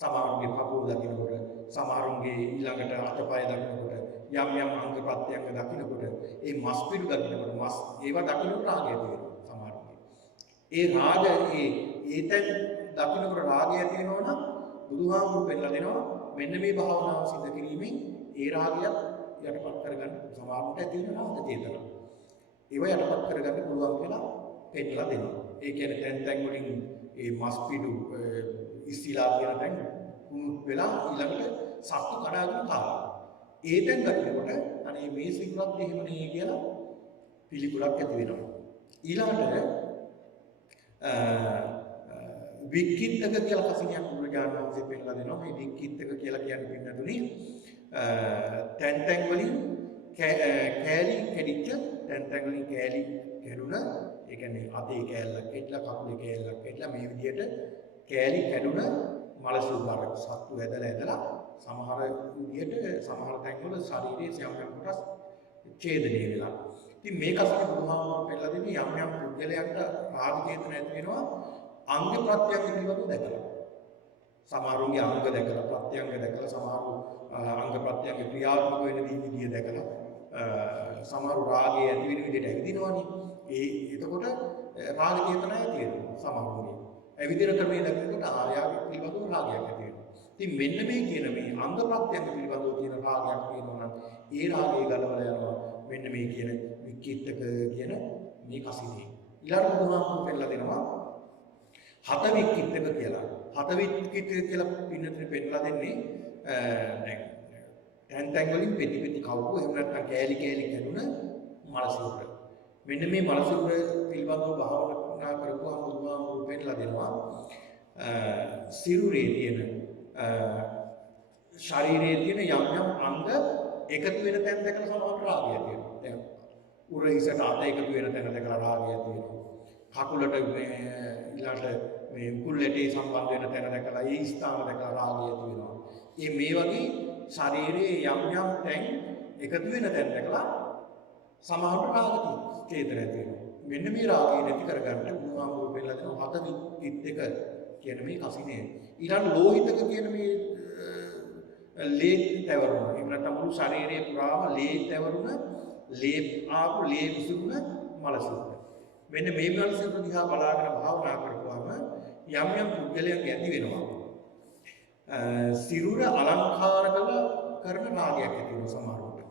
සමහරුගේ පපුව දකින්නකොට සමහරුගේ ඊළඟට අතපය දකින්නකොට යම් අංග ප්‍රත්‍යංග දකින්නකොට ඒ මස් පිටු දකින්නකොට මස් ඒවා දකින්නකොට රාගය ඇති වෙනවා සමහරුගේ. ඒ රාග ඒ තැන් දකින්නකොට රාගය ඇති වෙනවා නම් බුදුහාමුදුරු පෙන්නලා දෙනවා මෙන්න මේ භාවනාව සිද්ධ කිරීමෙන් ඒ රාගයත් යටපත් කරගන්න සමහරුන්ට ඇති වෙන රාග චේතනා. ඒව යටපත් කරගන්න පුළුවන් කියලා පෙන්නලා දෙනවා. ඒ කියන්නේ තැන් තැන් වලින් ඒ මස් පිඩු ඉස්තිලා කියන තැන් කුණු වෙලා ඊළඟට සත්තු කඩාගෙන කාලා. ඒ තැන් දකිනකොට අනේ මේ සිංහවත් එහෙම නේ කියලා පිළිකුලක් ඇති වෙනවා. ඊළඟට වික්කිත්තක කියලා කසිනියක් බුදුරජාණන් වහන්සේ පෙන්නලා දෙනවා. මේ වික්කිත්තක කියලා කියන්නේ පින්නතුනි තැන් තැන් වලින් කෑලි කැඩිච්ච තැන් තැන් වලින් කෑලි කැඩුන ඒ කියන්නේ අතේ කෑල්ලක් කැඩලා කකුලේ කෑල්ලක් කැඩලා මේ විදිහට කෑලි කැඩුන මලසුබාර සත්තු ඇදලා සමහර විදිහට සමහර තැන්වල ශරීරයේ යම් කොටස් ඡේදනය වෙලා. ඉතින් මේක අසල බුදුහාමුදුරුවෝ පෙන්නලා දෙන්නේ යම් පුද්ගලයන්ට රාග චේතන ඇති වෙනවා අංග ප්‍රත්‍යංග පිළිබඳව දැකලා. සමහරුන්ගේ අංග දැකලා ප්‍රත්‍යංග දැකලා සමහරු අංග ප්‍රත්‍යංග ක්‍රියාත්මක වෙන විදිය දැකලා සමහරු රාගය ඇති වෙන විදිහට ඇවිදිනවනේ. එතකොට රාග චේතන ඇති වෙනවා සමහරුන්ගේ. ඇවිදින ක්‍රමයේ දැකනකොට ආර්යාගේ පිළිබඳව රාගයක් ඇති වෙනවා. ඉතින් මෙන්න මේ කියන මේ අංග ප්‍රත්‍යංග පිළිබඳව තියෙන රාගයක් වෙනවා නම් ඒ රාගය ගලවලා යනවා මෙන්න මේ කියන වික්කිත්තක කියන මේ කසිනේ. ඊළඟ බුදුහාමුදුරුවෝ පෙන්නලා දෙනවා හත වික්කිත්තක කියලා. හත වික්කිත්තක කියලා පින්නතර පෙන්නලා දෙන්නේ දැන් තැන් වලින් පෙති කවුරු එහෙම නැත්නම් කෑලි කැඩුන මලසිරුර. මෙන්න මේ මලසිරුර පිළිබඳව භාවනා කරපුවාම බුදුහාමුදුරුවෝ පෙන්නලා දෙනවා සිරුරේ තියෙන ශරීරයේ තියෙන යම් අංග එකතු වෙන තැන් දැකලා සමහර රාගය ඇති වෙනවා. දැන් උරහිසට අත එකතු වෙන තැන දැකලා රාගය ඇති වෙනවා. කකුලට ඊළඟට මේ කුල්ලටේ සම්බන්ධ වෙන තැන දැකලා ඒ ස්ථාන දැකලා රාගය ඇති වෙනවා. මේ වගේ ශරීරයේ යම් තැන් එකතු වෙන තැන් දැකලා සමහර රාග චේතන ඇති වෙනවා. මෙන්න මේ රාගය නැති කරගන්න බුදුහාමුදුරුවෝ පෙන්නලා දෙන හත වික්කිත්තක කියන මේ කසිනේ. ඊළඟ ලෝහිතක කියන මේ ලේ තැවරුණ. එහෙම නැත්නම් මුළු ශරීරයේ පුරාම ලේ තැවරුණ, ලේ ආපු ලේ විසුරුන මලසිරුර. මෙන්න මේ මලසිරුර දිහා බලාගෙන භාවනා කරපුවාම යම් පුද්ගලයන්ගේ ඇති වෙනවා. සිරුර අලංකාර කරන රාගයක් ඇති වෙනවා සමහරවිට.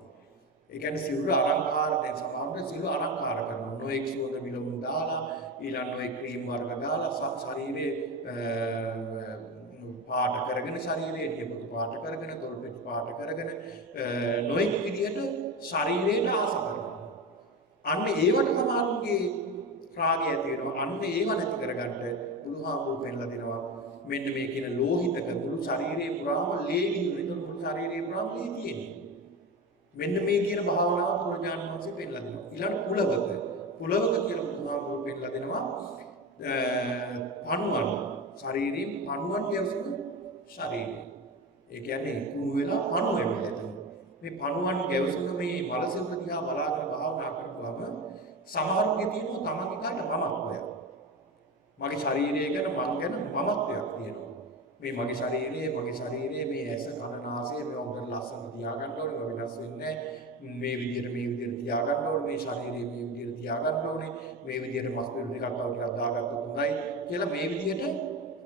ඒ කියන්නේ සිරුර අලංකාර දැන් සමහරවිට සිරුර අලංකාර කරනවා. නොඑක් සුවඳ විලවුන් දාලා ඊළඟ නොඑක් ක්‍රීම් වර්ග දාලා ශරීරයේ පාට කරගෙන ශරීරයේ නියපොතු පාට කරගෙන තොල්පෙටි පාට කරගෙන නොඑක් විදිහට ශරීරයට ආස කරනවා. අන්න ඒවට සමහරුන්ගේ රාගය ඇති වෙනවා. අන්න ඒව නැති කරගන්න බුදුහාමුදුරු පෙන්ලා දෙනවා. මෙන්න මේ කියන ලෝහිතක මුළු ශරීරේ පුරාම ලේ විදුලි. ඒක මුළු ශරීරේ පුරාම ලේ තියෙන්නේ. මෙන්න මේ කියන භාවනාව පුරඥාන වහන්සේ පෙන්ලා දෙනවා. ඊළඟ පුලවක කියලා බුදුහාමුදුරු පෙන්ලා දෙනවා. පණුවන් ශරීරයෙන් පණුවන් ගැවසෙන ශරීරය. ඒ කියන්නේ කුණු වෙලා පණු වෙන්නේ. මේ පණුවන් ගැවසෙන මේ මලසිර දිහා බලාගෙන භාවනා කරපුවම සමහරුගේ තියෙනවා තමන්ගේ කාට මමත්වයක්. මගේ ශරීරය ගැන මං ගැන මමත්වයක් තියෙනවා. මේ මගේ ශරීරයේ මේ ඇස කන නාසය මේ හොඳට ලස්සන තියාගන්න ඕනේ. වෙනස් වෙන්නේ මේ විදිහට තියාගන්න ඕනේ. මේ ශරීරය මේ විදිහට තියාගන්න ඕනේ. මේ විදිහට මස් පිටු ටිකක් තව ටිකක් දාගත්තොත් හොඳයි කියලා මේ විදිහට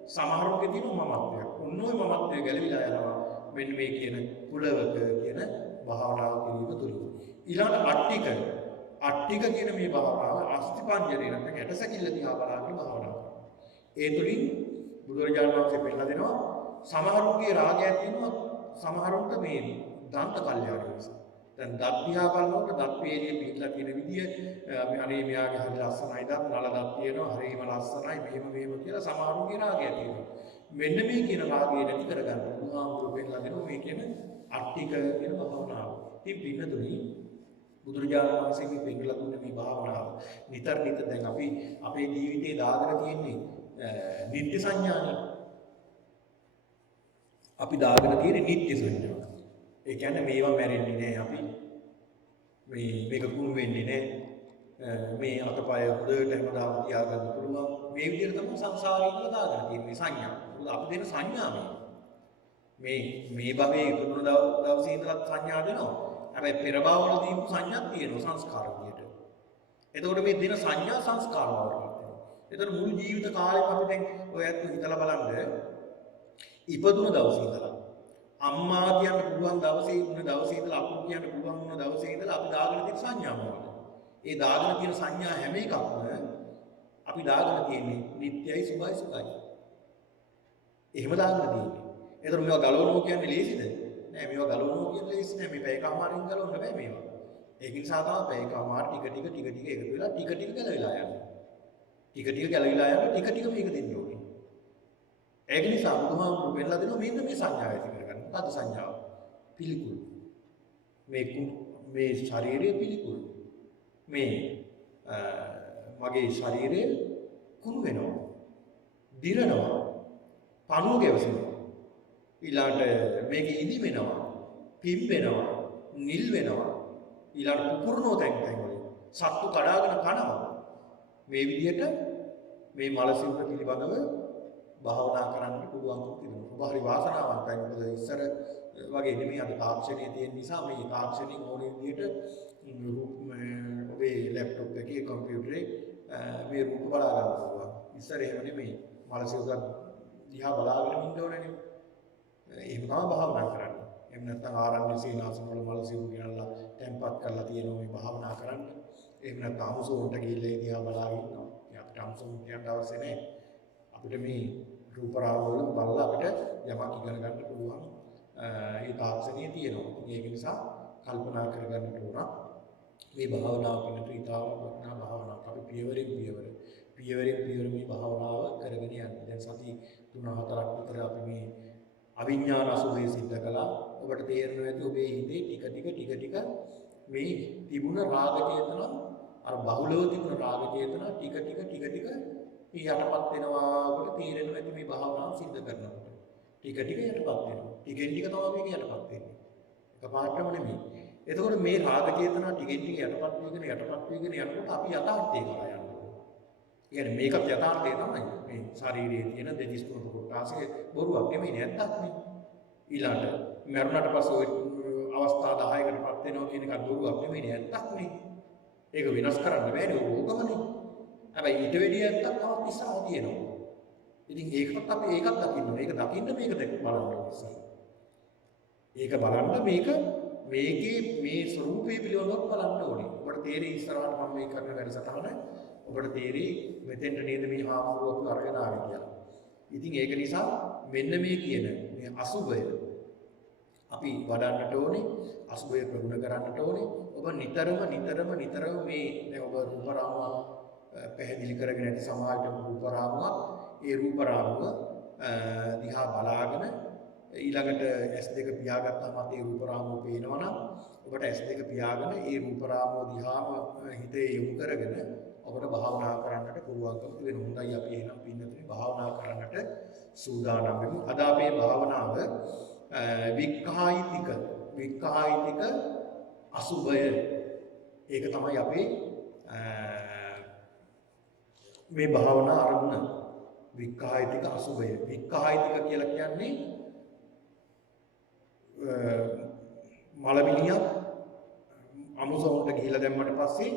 සමහරුගේ තියෙනවා මමත්වයක්. ඔන්නෝයි මමත්වය ගැලවිලා යනවා. මෙන්න මේ කියන කුලවක කියන භාවනාව කිරීම තුලින්. ඊළඟ අට්ටික කියන මේ භාවනාව අස්තිපංජරේ නැත්නම් ඇටසැකිල්ල දිහා බලාගෙන භාවනා කරනවා. ඒ තුලින් බුදුරජාණන් වහන්සේ පෙන්නලා දෙනවා සමහරුන්ගේ රාගය තියෙනවා සමහරුන්ට මේ දන්ත කල්යාණ නිසා. දැන් දත් දිහා බලනකොට දත් වේලිය පිටලා තියෙන විදිය අනේ මෙයාගේ හරි ලස්සනයි දත් නල දත් තියෙනවා හරිම ලස්සනයි මෙහෙම කියලා සමහරුන්ගේ රාගය තියෙනවා. මෙන්න මේ කියන රාගය නැති කරගන්න බුදුහාමුදුරු පෙන්නලා දෙනවා මේ කියන අට්ටික කියන භාවනාව. ඉතින් පින්නතුනි බුදුරජාණන් වහන්සේගේ පෙන්නලා දුන්න මේ භාවනාව නිතර දැන් අපි අපේ ජීවිතේ දාගෙන තියෙන්නේ නිත්‍ය සංඥානේ. අපි දාගෙන තියෙන්නේ නිත්‍ය සංඥා. ඒ කියන්නේ මේවා මැරෙන්නේ නැහැ අපි. මේක කුණු වෙන්නේ නැහැ. මේ අතපය හොඳට හැමදාම තියාගන්න පුළුවන්. මේ විදිහට තමයි සංසාරේ ඉඳලා දාගෙන තියෙන්නේ සංඥා. අපි දෙන සංඥා මේ භවයේ ඉපදුන දවසේ ඉඳලා සංඥා දෙනවා. හැබැයි පෙර භවවල දීපු සංඥාක් තියෙනවා සංස්කාර විදියට. එතකොට මේ දින සංඥා සංස්කාර වලට. එතකොට මුළු ජීවිත කාලෙම අපි දැන් ඔය ඇත්ත හිතලා බලන්න ඉපදුන දවසේ ඉඳලා අම්මා කියන්න පුළුවන් දවසේ ඉඳලා අප්පු කියන්න පුළුවන් වුණ දවසේ ඉඳලා අපි දාගෙන තියෙන සංඥා මොනවද? ඒ දාගෙන තියෙන සංඥා හැම එකක්ම අපි දාගෙන තියෙන්නේ නිට්ටයයි සුභයි සුඛයි. එහෙම දාගෙන තියෙන්නේ. එතකොට මේවා ගලවනවා කියන්නේ ලේසිද? නෑ මේවා ගලවනවා කියන්නේ ලේසි නෑ. මේ පැයකමාරින් ගලවන්න බෑ මේවා. ඒක නිසා තමයි පැයකමාර ටික එකතු වෙලා ටික ගැලවිලා යන්නේ. ටික ගැලවිලා යනවා ටික මේක දෙන්න ඕනේ. ඒක නිසා බුදුහාමුදුරු පෙන්නලා දෙනවා මෙන්න මේ සංඥාව ඇති කරගන්න. මොකද්ද සංඥාව? පිළිකුල්. මේ ශරීරයේ පිළිකුල්. මගේ ශරීරය කුණු වෙනවා. දිරනවා. පණුව ගැවසෙනවා. ඊළාට මේක ඉදි වෙනවා. පිම්බෙනවා. නිල් වෙනවා. ඊළාට පුපුරනවා තැන් වලින්. සත්තු කඩාගෙන කනවා. මේ විදිහට මේ මල සිවුර පිළිබඳව භාවනා කරන්න පුළුවන්කම තිබෙනවා. ඔබ හරි වාසනාවන්තයි. මොකද ඉස්සර වගේ නෙමෙයි අද තාක්ෂණය තියෙන නිසා මේ තාක්ෂණික ඕනේ විදිහට ඔබේ ලැප්ටොප් එකේ කම්පියුටරේ මේ රූප බලා ගන්න පුළුවන්. ඉස්සර එහෙම නෙමෙයි. මල සිවුර දිහා බලාගෙන ඉන්න ඕනේ. එහෙම තමයි භාවනා කරන්නේ. එහෙම නැත්නම් ආරණ්‍ය සීනාසන වල මල සිවුර ගෙනල්ලා තැම්පත් කරලා තියෙනවා මේ භාවනා කරන්න. එහෙම නැත්නම් අමුසෝන්ට ගිහිල්ලා ඒ දිහා බලාගෙන ඉන්නවා. අපිට අමුසෝන් කියන්න අවශ්‍ය නැහැ. අපිට මේ රූප රාම වලින් බලලා අපිට යමක් ඉගෙන ගන්න පුළුවන්. ඒ තාක්ෂණිය තියෙනවා. ඒක නිසා කල්පනා කරගන්න ඕන. මේ භාවනාව පිළිතුරු ඉතාම වටිනා භාවනාවක්. අපි පියවරෙන් පියවර මේ භාවනාව කරගෙන යන්නේ. දැන් සති 3-4ක් විතර අපි මේ අවිඥාන අසුභය සිද්ධ කළා. ඔබට තේරෙනවා ඇති ඔබේ හිතේ ටික මේ තිබුණ රාග චේතනා අර බහුලව තිබුණ රාග චේතනා ටික යටපත් වෙනවා. ඔබට තේරෙනවා ඇති මේ භාවනාව සිද්ධ කරනකොට. ටික යටපත් වෙනවා. ටිකෙන් ටික තමයි මේක යටපත් වෙන්නේ. එකපාරටම නෙමෙයි. එතකොට මේ රාග චේතනා ටිකෙන් ටික යටපත් වෙගෙන යනකොට අපි යථාර්ථය කරා යනවා. කියන්නේ මේකත් යථාර්ථය තමයි. මේ ශරීරයේ තියෙන දෙතිස් කුණු කොටාසේ බොරුවක් නෙමෙයි නැත්තක් නේ. ඊළඟට මරණයට පස්සේ අවස්ථා 10කටපත් වෙනවා කියන එක බොරුවක් නෙමෙයි නැත්තක් නේ. ඒක විනාශ කරන්න බෑනේ ඕකමනේ. හැබැයි ඊට වැඩිය නැත්තක් තවත් ඉස්සරහ තියෙනවා. ඉතින් ඒකත් අපි ඒකත් දකින්න ඕනේ. ඒක දකින්න මේක බලන්න ඕනේ. ඒක බලන්න මේකේ මේ ස්වરૂපය පිළිබඳව බලන්න ඕනේ. ඔබට තේරෙයි ඉස්සරහට මම මේ කරන වැඩසටහන ඔබට තේරෙයි මෙතෙන්ට නේද මේ හාමුදුරුවෝ අරගෙන ආවේ කියලා. ඉතින් ඒක නිසා මෙන්න මේ කියන මේ අසුභය අපි වඩන්නට ඕනේ. අසුභය ප්‍රගුණ කරන්නට ඕනේ. ඔබ නිතරම මේ දැන් ඔබ රූප රාම පැහැදිලි කරගෙන ඇති සමාජයට රූප රාමුවක් ඒ රූප රාමුව දිහා බලාගෙන ඊළඟට S2 පියාගත්තාම ඒ රූප රාමුව පේනවා නම් ඔබට S2 පියාගෙන ඒ රූප රාමුව දිහාම හිතේ යොමු කරගෙන ඔබට භාවනා කරන්නට පුළුවන්කම වෙනවා. හොඳයි අපි එහෙනම් පින්නතුනි භාවනා කරන්නට සූදානම් වෙමු. අද අපේ භාවනාව වික්ඛායිතික අසුභය. ඒක තමයි අපේ මේ භාවනා ආරම්භන. වික්ඛායිතික අසුභය. වික්ඛායිතික කියලා කියන්නේ මලමිනියක් අමුසොන්ට ගිහිලා දැම්මට පස්සේ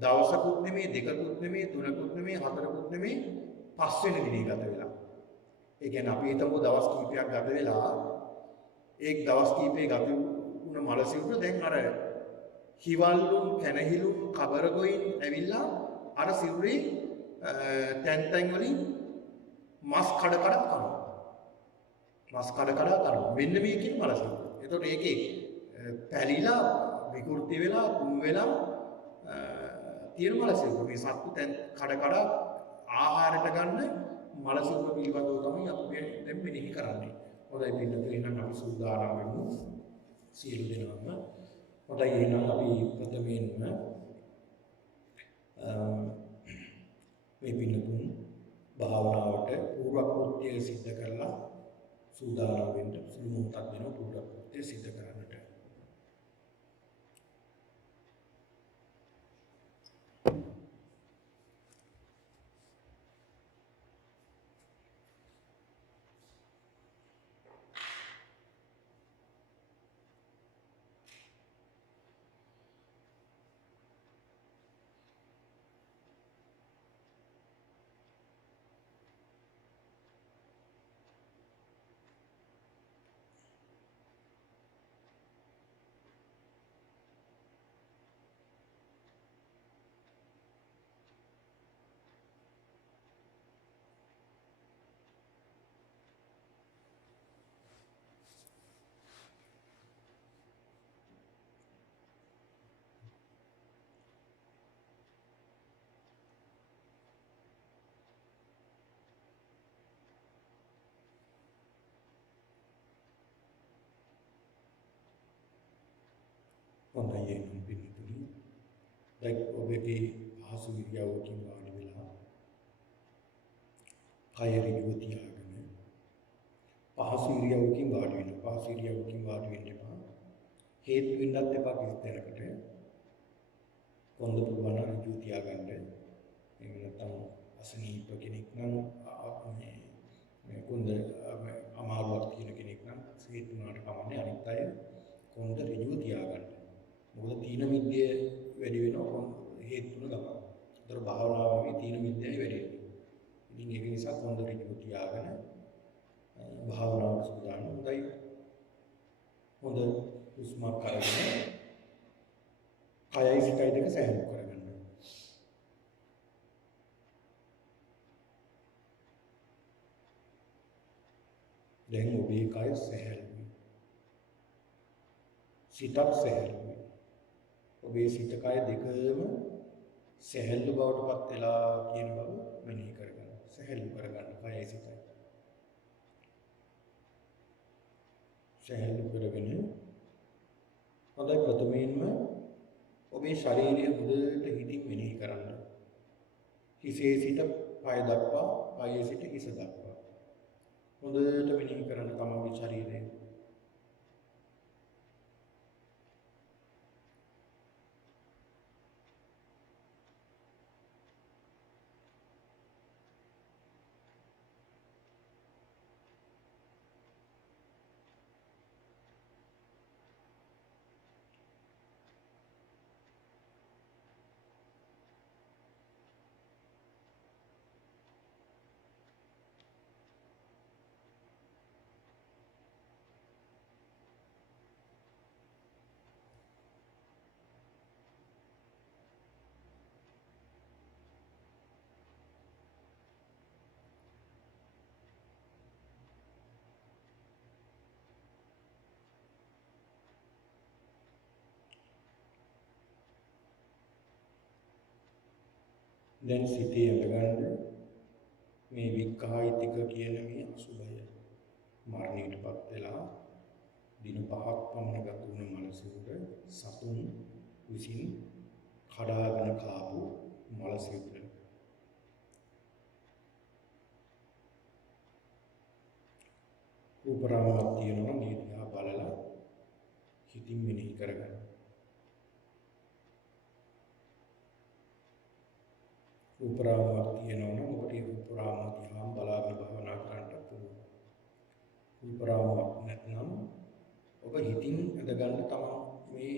දවසකුත් නෙමෙයි දෙකකුත් නෙමෙයි තුනකුත් නෙමෙයි හතරකුත් නෙමෙයි පස්වෙනි දිනේ ගත වෙලා. ඒ කියන්නේ අපි හිතමු දවස් කීපයක් ගත වෙලා ඒ දවස් කීපේ ගත වුණ මල සිවුර දැන් අර හිවල්ලුම් කැනහිලුම් කබරගොයින් ඇවිල්ලා අර සිවුරේ තැන් වලින් මස් කඩ කනවා. මස් කඩ කනවා. මෙන්න මේකේ මල සිවුර. එතකොට ඒකේ පැලිලා විකෘති වෙලා කුම් වෙලා තියෙන මල සිවුර. මේ සත්තු දැන් කඩ ආහාරයට ගන්න මල සිවුර පිළිබඳව තමයි අපි දැන් මෙනෙහි කරන්නේ. හොඳයි පින්නතුනි නම් අපි සූදානම් වෙමු. සියලු දෙනාම හොඳයි එහෙනම් අපි ප්‍රථමයෙන්ම මේ පින්නතුන් භාවනාවට පූර්ව කෘත්‍ය සිද්ධ කරලා සූදානම් වෙන්න සුළු මොහොතක් දෙනවා පූර්ව කෘත්‍ය සිද්ධ කරන්නට. හොඳයි එහෙනම් පින්නතුනි දැන් ඔබගේ පහසු ඉරියව්වකින් වාඩි වෙලා කය ඍජුව තියාගෙන පහසු ඉරියව්වකින් වාඩි වෙන්න. පහසු ඉරියව්වකින් වාඩි වෙන්න එපා. හේතු වෙන්නත් එපා කිසිතරකට. කොන්ද පුළුවන් නම් ඍජුව තියාගන්න. එහෙම නැත්නම් අසනීප කෙනෙක් නම් මේ කොන්ද අමාරුවක් තියෙන කෙනෙක් නම් හේතු වුණාට කමන්නේ අනිත් අය කොන්ද ඍජුව තියාගන්න. මොකද තීන මිද්දේ වැඩි වෙනවා හේතු තුන ගමන. ඒතර භාවනාවේ තීන මිද්දේ වැඩි වෙනවා. ඉතින් ඒක නිසා කොන්ද ඍජුව තියාගෙන භාවනාවට සූදානම් හොඳයි. හොඳ හුස්මක් අරගෙන කයයි සිතයි දෙක සැහැල්ලු කරගන්න. දැන් ඔබේ කය සැහැල්ලුයි. සිතත් සැහැල්ලුයි. ඔබේ සිත කය දෙකම සැහැල්ලු බවට පත් වෙලා කියන බව මෙනෙහි කරගන්න. සැහැල්ලු කරගන්න කයයි සිතයි. සැහැල්ලු කරගෙන හොඳයි ප්‍රථමයෙන්ම ඔබේ ශරීරය හොඳට හිතින් මෙනෙහි කරන්න. හිසේ සිට පය දක්වා, පයේ සිට හිස දක්වා. හොඳට මෙනෙහි කරන්න තමන්ගේ ශරීරය. දැන් සිතේ ඇඳගන්න මේ විකායිතික කියන මේ අසුභය මරණයටපත් වෙලා දින 5ක් පමණ ගත වුණ මලසිවුර සතුන් විසින් කඩාගෙන කාපු මලසිවුර. රූපරාමයක් තියෙනවා මේ දිහා බලලා හිතින් මෙනෙහි කරගන්න. රූපරාමයක් තියෙනවා නම් ඔබට රූපරාමය දිහා බලාගෙන භාවනා කරන්න පුළුවන්. රූපරාමයක් නැත්නම් ඔබ හිතින් ඇඳගන්න තමයි මේ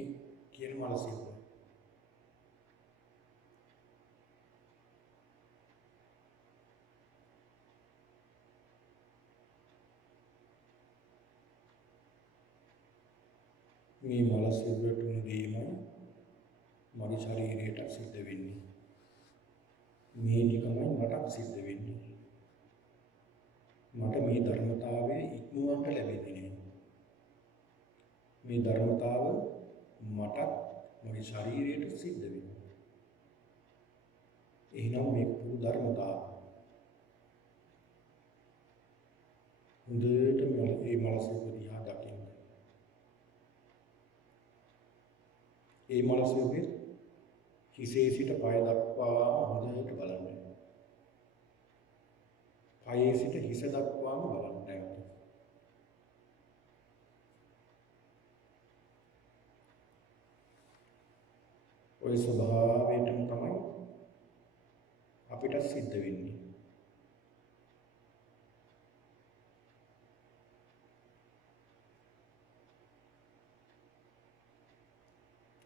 කියන මනසිකුව. මේ මනසිකුවට උණු දෙයමයි මගේ ශරීරයට සිද්ධ වෙන්නේ. මේ ටිකමයි මට සිද්ධ වෙන්නේ. මට මේ ධර්මතාවය ඉක්මවන්න ලැබෙන්නේ නැහැ. මේ ධර්මතාව මට මගේ ශරීරයට සිද්ධ වෙනවා. එහෙනම් මේ පුදු ධර්මතාව හොඳට මේ මනසිකුව දිහා දකින්න. ඒ මනසිකුවේ හිසේ සිට පය දක්වා හොඳට බලන්න. පයේ සිට හිස දක්වාම බලන්න. ඔය ස්වභාවයෙන්ම තමයි අපිට සිද්ධ වෙන්නේ.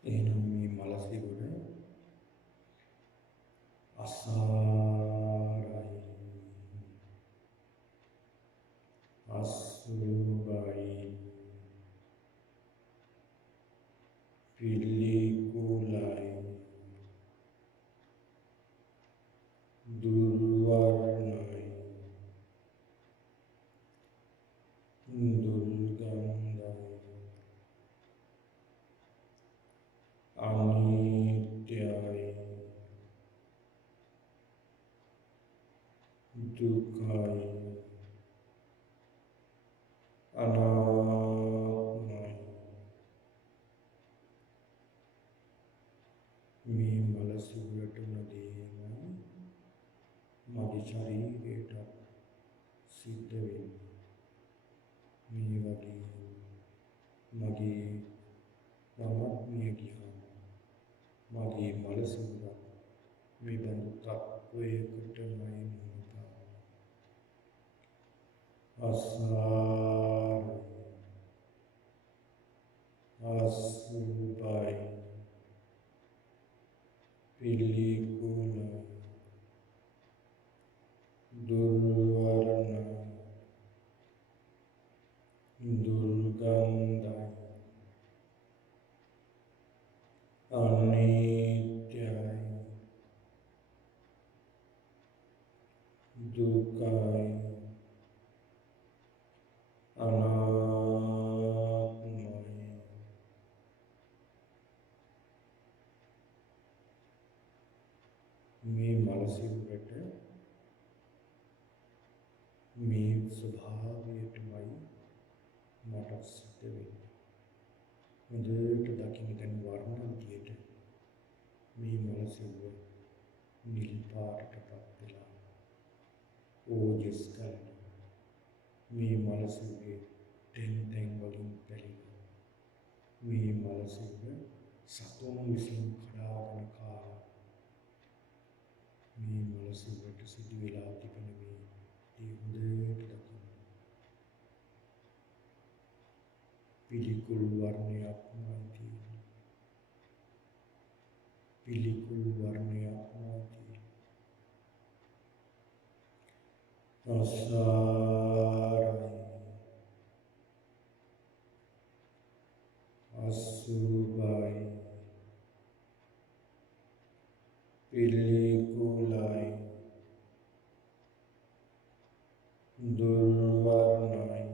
එහෙනම් මේ මලසිවුර අසාරයි, අසුභයි, පිළිකුලයි, දුර්වර්ණයි, දුර්ගන්ධයි, අනිත්‍යයි, දුක්ඛයි, අනාත්මයි. මේ මලසිවුරට උනදේමයි මගේ ශරීරයට සිද්ධ වෙන්නේ. මේ වගේ මගේ මමත්වය ගියා මගේ මලසිවුර මේ බඳු තත්වයකටමයි මුහුණපා. අසාරයි, අසුභයි, පිළිකුලයි, දුර්වර්ණයි, දුර්ගන්ධයි, අනිත්‍යයි, දුක්ඛයි, අනාත්මයි. මේ මනසිකුවට මේ ස්වභාවයටමයි මට සිද්ධ වෙන්නේ. හොඳට දකින්න දැන් වර්ණ විදියට මේ මනසිකුව නිල් පාටටපත් වෙලා ඕජස් ගන්න. මේ මනසිකුවේ තෙන් වලින් පැලිලා මේ මනසිකුව සතුන් විසින් කඩාගෙන කාලා මේ මනසිකුවට සිදු වෙලා තිබෙන මේ හොඳට දකින්න. පිළිකුල් වර්ණයක්මයි තියෙන්නේ. පිළිකුල් වර්ණයක්මයි තියෙන්නේ. අසාරයි, අසුභයි, පිළිකුලයි, දුර්වර්ණයි,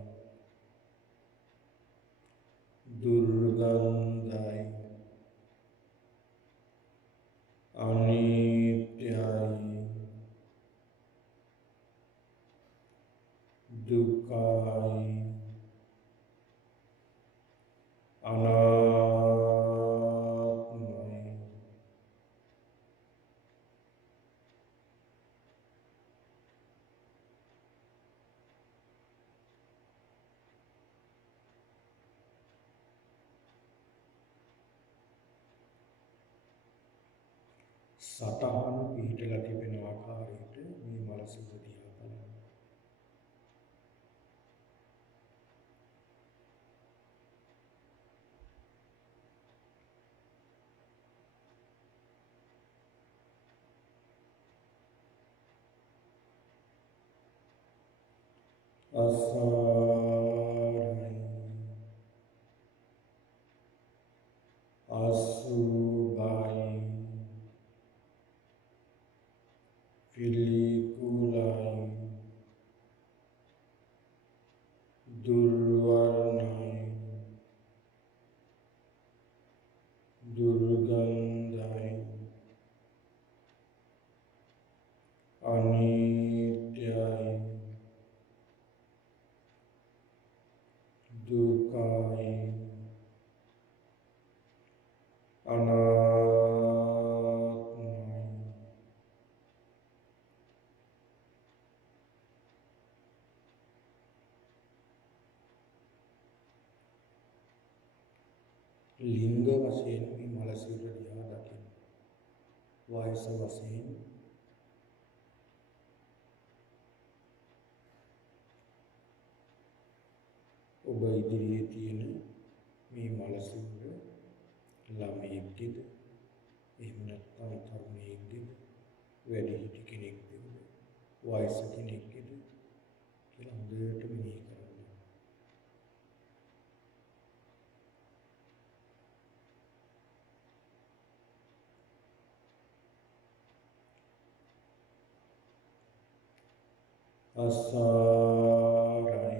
දුර්ගන්ධයි, අනිත්‍යයි, दुःखाय अनात्माय සටහන පිහිටලා තිබෙන ආකාරයට මේ මල සිරුර දිහා බලන්න. අසාරයි අසුභයි පිළිකුලයි දුර්වර්ණයි දුර්ගන්ධයි අනිත්‍යයි දුකයි අනාත්මයි ලිංග වශයෙන් මේ මල සිරුර දිහා දකින්න. වයස වශයෙන් ඔබ ඉදිරියේ තියෙන මේ මල සිරුර ළමයෙක්ද එහෙම නැත්නම් තරුණයෙක්ද වැඩිහිටි කෙනෙක්ද වයස කෙනෙක්ද කියලා හොඳට මෙනෙහි කරන්න. අසාරයි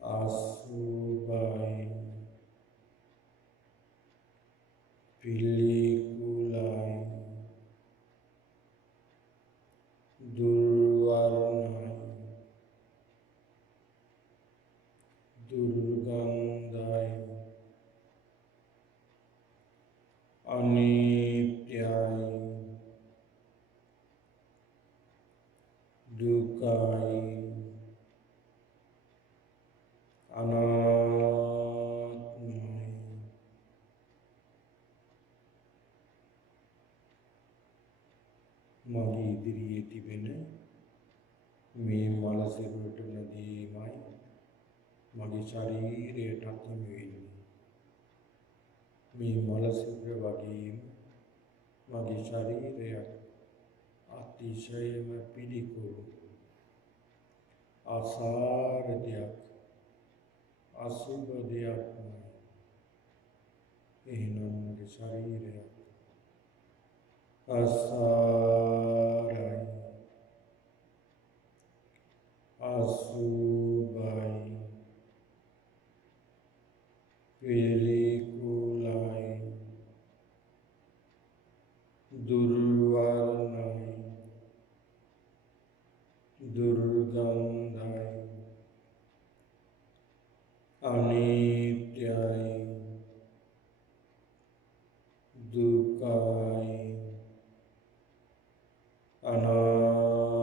අසුභයි පිළිකුලයි දුර්වර්ණයි දුර්ගන්ධයි අනිත්‍යයි දුකයි අනාත්මයි මගේ ඉදිරියේ තිබෙන මේ මල සිරුරට නැදීමයි මගේ ශරීරයටත් හිමි වෙන්නේ. මේ මල සිරුර වගේම මගේ ශරීරයත් අතිශයම පිළිකුල් අසාර දෙයක් අසුභ දෙයක් එහෙනම් මගේ ශරීරය අසාරයි අසුභයි පිළිකුලයි දුර්වර්ණයි දුර්ගන්ධයි අනිත්‍යයි දුකයි අනාත්මයි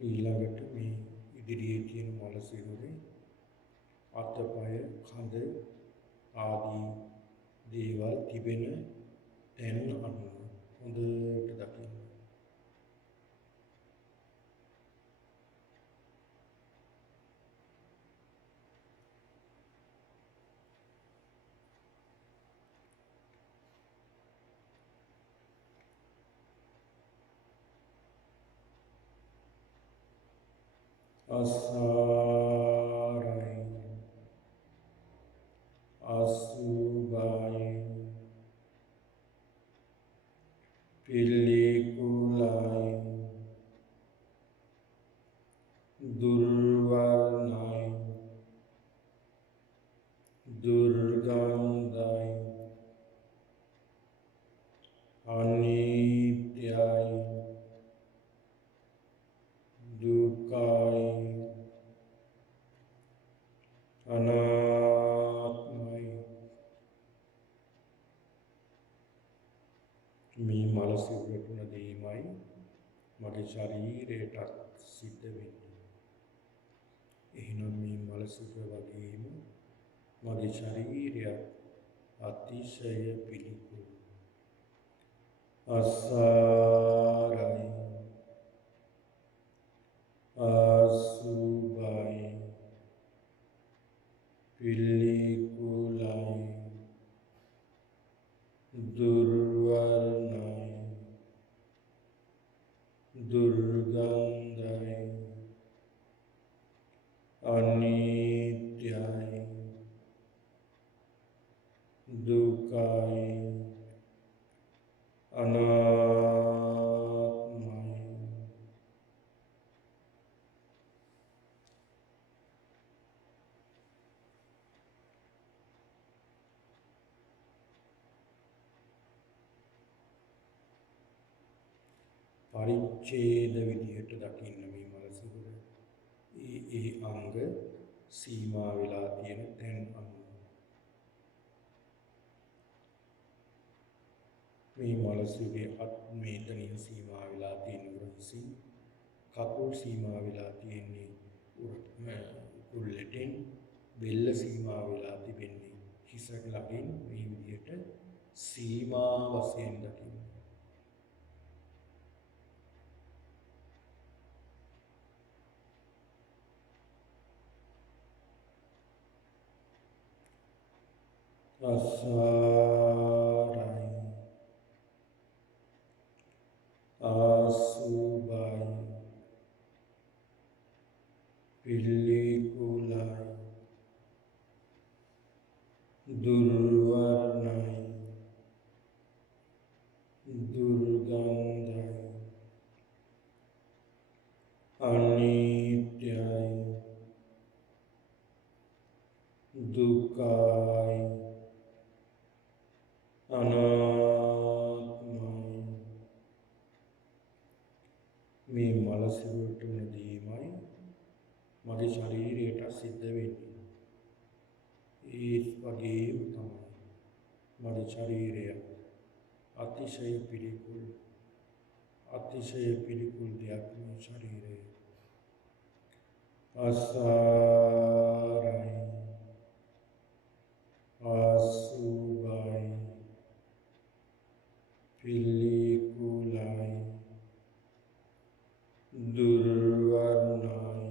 ඊළඟට මේ ඉදිරියේ තියෙන මල සිරුරේ අතපය කඳ ආදී දේවල් තිබෙන තැන් අනුව හොඳට දකින්න. අසාරයි අසුභයි පිළිකුලයි මගේ ශරීරයටත් සිද්ධ වෙන්නේ. එහෙනම් මේ මල සිරුර වගේම මගේ ශරීරය අතිශය පිළිකුල්, අසාරයි, අසුභයි, පිළිකුලයි, දුර්වර්ණයි, දුර්ගන්ධයි, අනිත්‍යයි, දුකයි, අනාත්මයි. පරිච්ඡේද විදිහට දකින්න මේ මල සිරුර. ඒ අංග සීමා වෙලා තියෙන තැන් අනුව මේ මල සිරුරේ අත් මේතනින් සීමා වෙලා තියෙන උරහිසින්, කකුල් සීමා වෙලා තියෙන්නේ උකුල්ලෙටින්, බෙල්ල සීමා වෙලා තිබෙන්නේ හිස ළඟින්. මේ විදිහට සීමා වශයෙන් දකින්න. අසාරයි, අසුභයි, පිළිකුලයි, දුර්වර්ණයි, දුර්ගන්ධයි, අනිත්‍යයි, දුකයි, අනාත්මයි. මේ මල සිරුරට නැදීමයි මගේ ශරීරයට සිද්ධ වෙන්නේ. ඒ වගේම තමයි මගේ ශරීරය අතිශය පිළිකුල්, අතිශය පිළිකුල් දෙයක් මේ ශරීරය. අසාරයි, අසුභයි, පිළිකුලයි, දුර්වර්ණයි,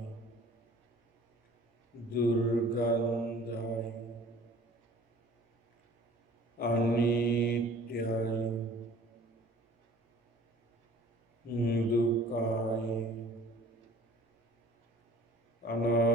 දුර්ගන්ධයි, අනිත්‍යයි, දුකයි, අනාත්මයි.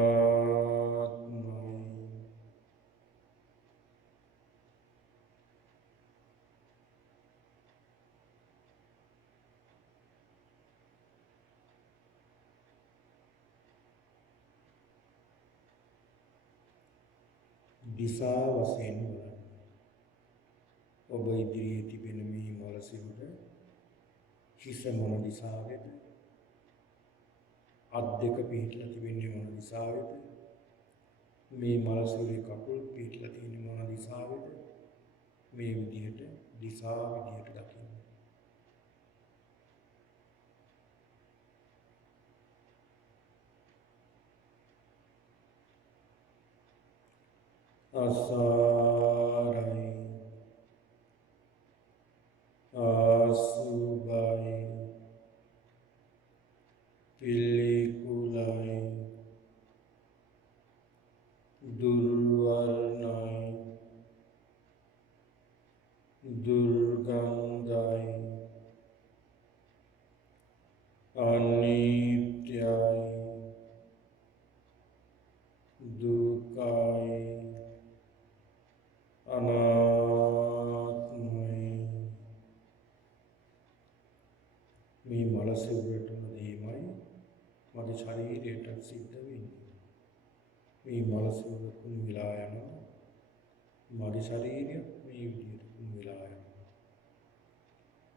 දිසා වශයෙන් බලන්න. ඔබ ඉදිරියේ තිබෙන මේ මල සිරුර හිස මොන දිසාවේද? අත් දෙක පිහිටලා තිබෙන්නේ මොන දිසාවේද? මේ මල සිරුරේ කකුල් පිහිටලා තියෙන්නේ මොන දිසාවේද? මේ විදිහට දිසා විදිහට දකින්න. අසාරයි, අසුභයි, පිළිකුලයි, දුර්වර්ණයි, දුර්ගන්ධයි, අනිත්‍යයි, දුකයි, අනාත්මයි. මේ මල සිරුරට නැදීමයි මගේ ශරීරයට සිද්ධ වෙන්නේ. මේ මල සිරුර කුණු වෙලා යනවා. මගේ ශරීරය මේ විදිහට කුණු වෙලා යනවා.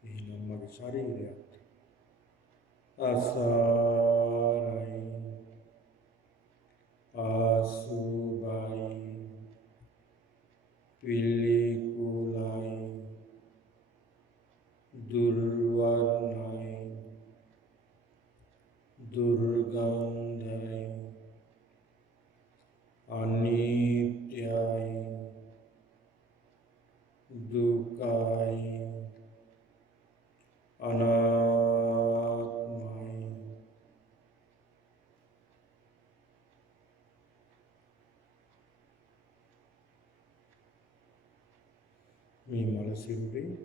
එහෙනම් මගේ ශරීරයත් අසාරයි, අසුභයි, පිළිකුලයි, දුර්වර්ණයි, दुर्गन्धय अनित्याय दुःखाय अनात्माय මේ මල සිරුරේ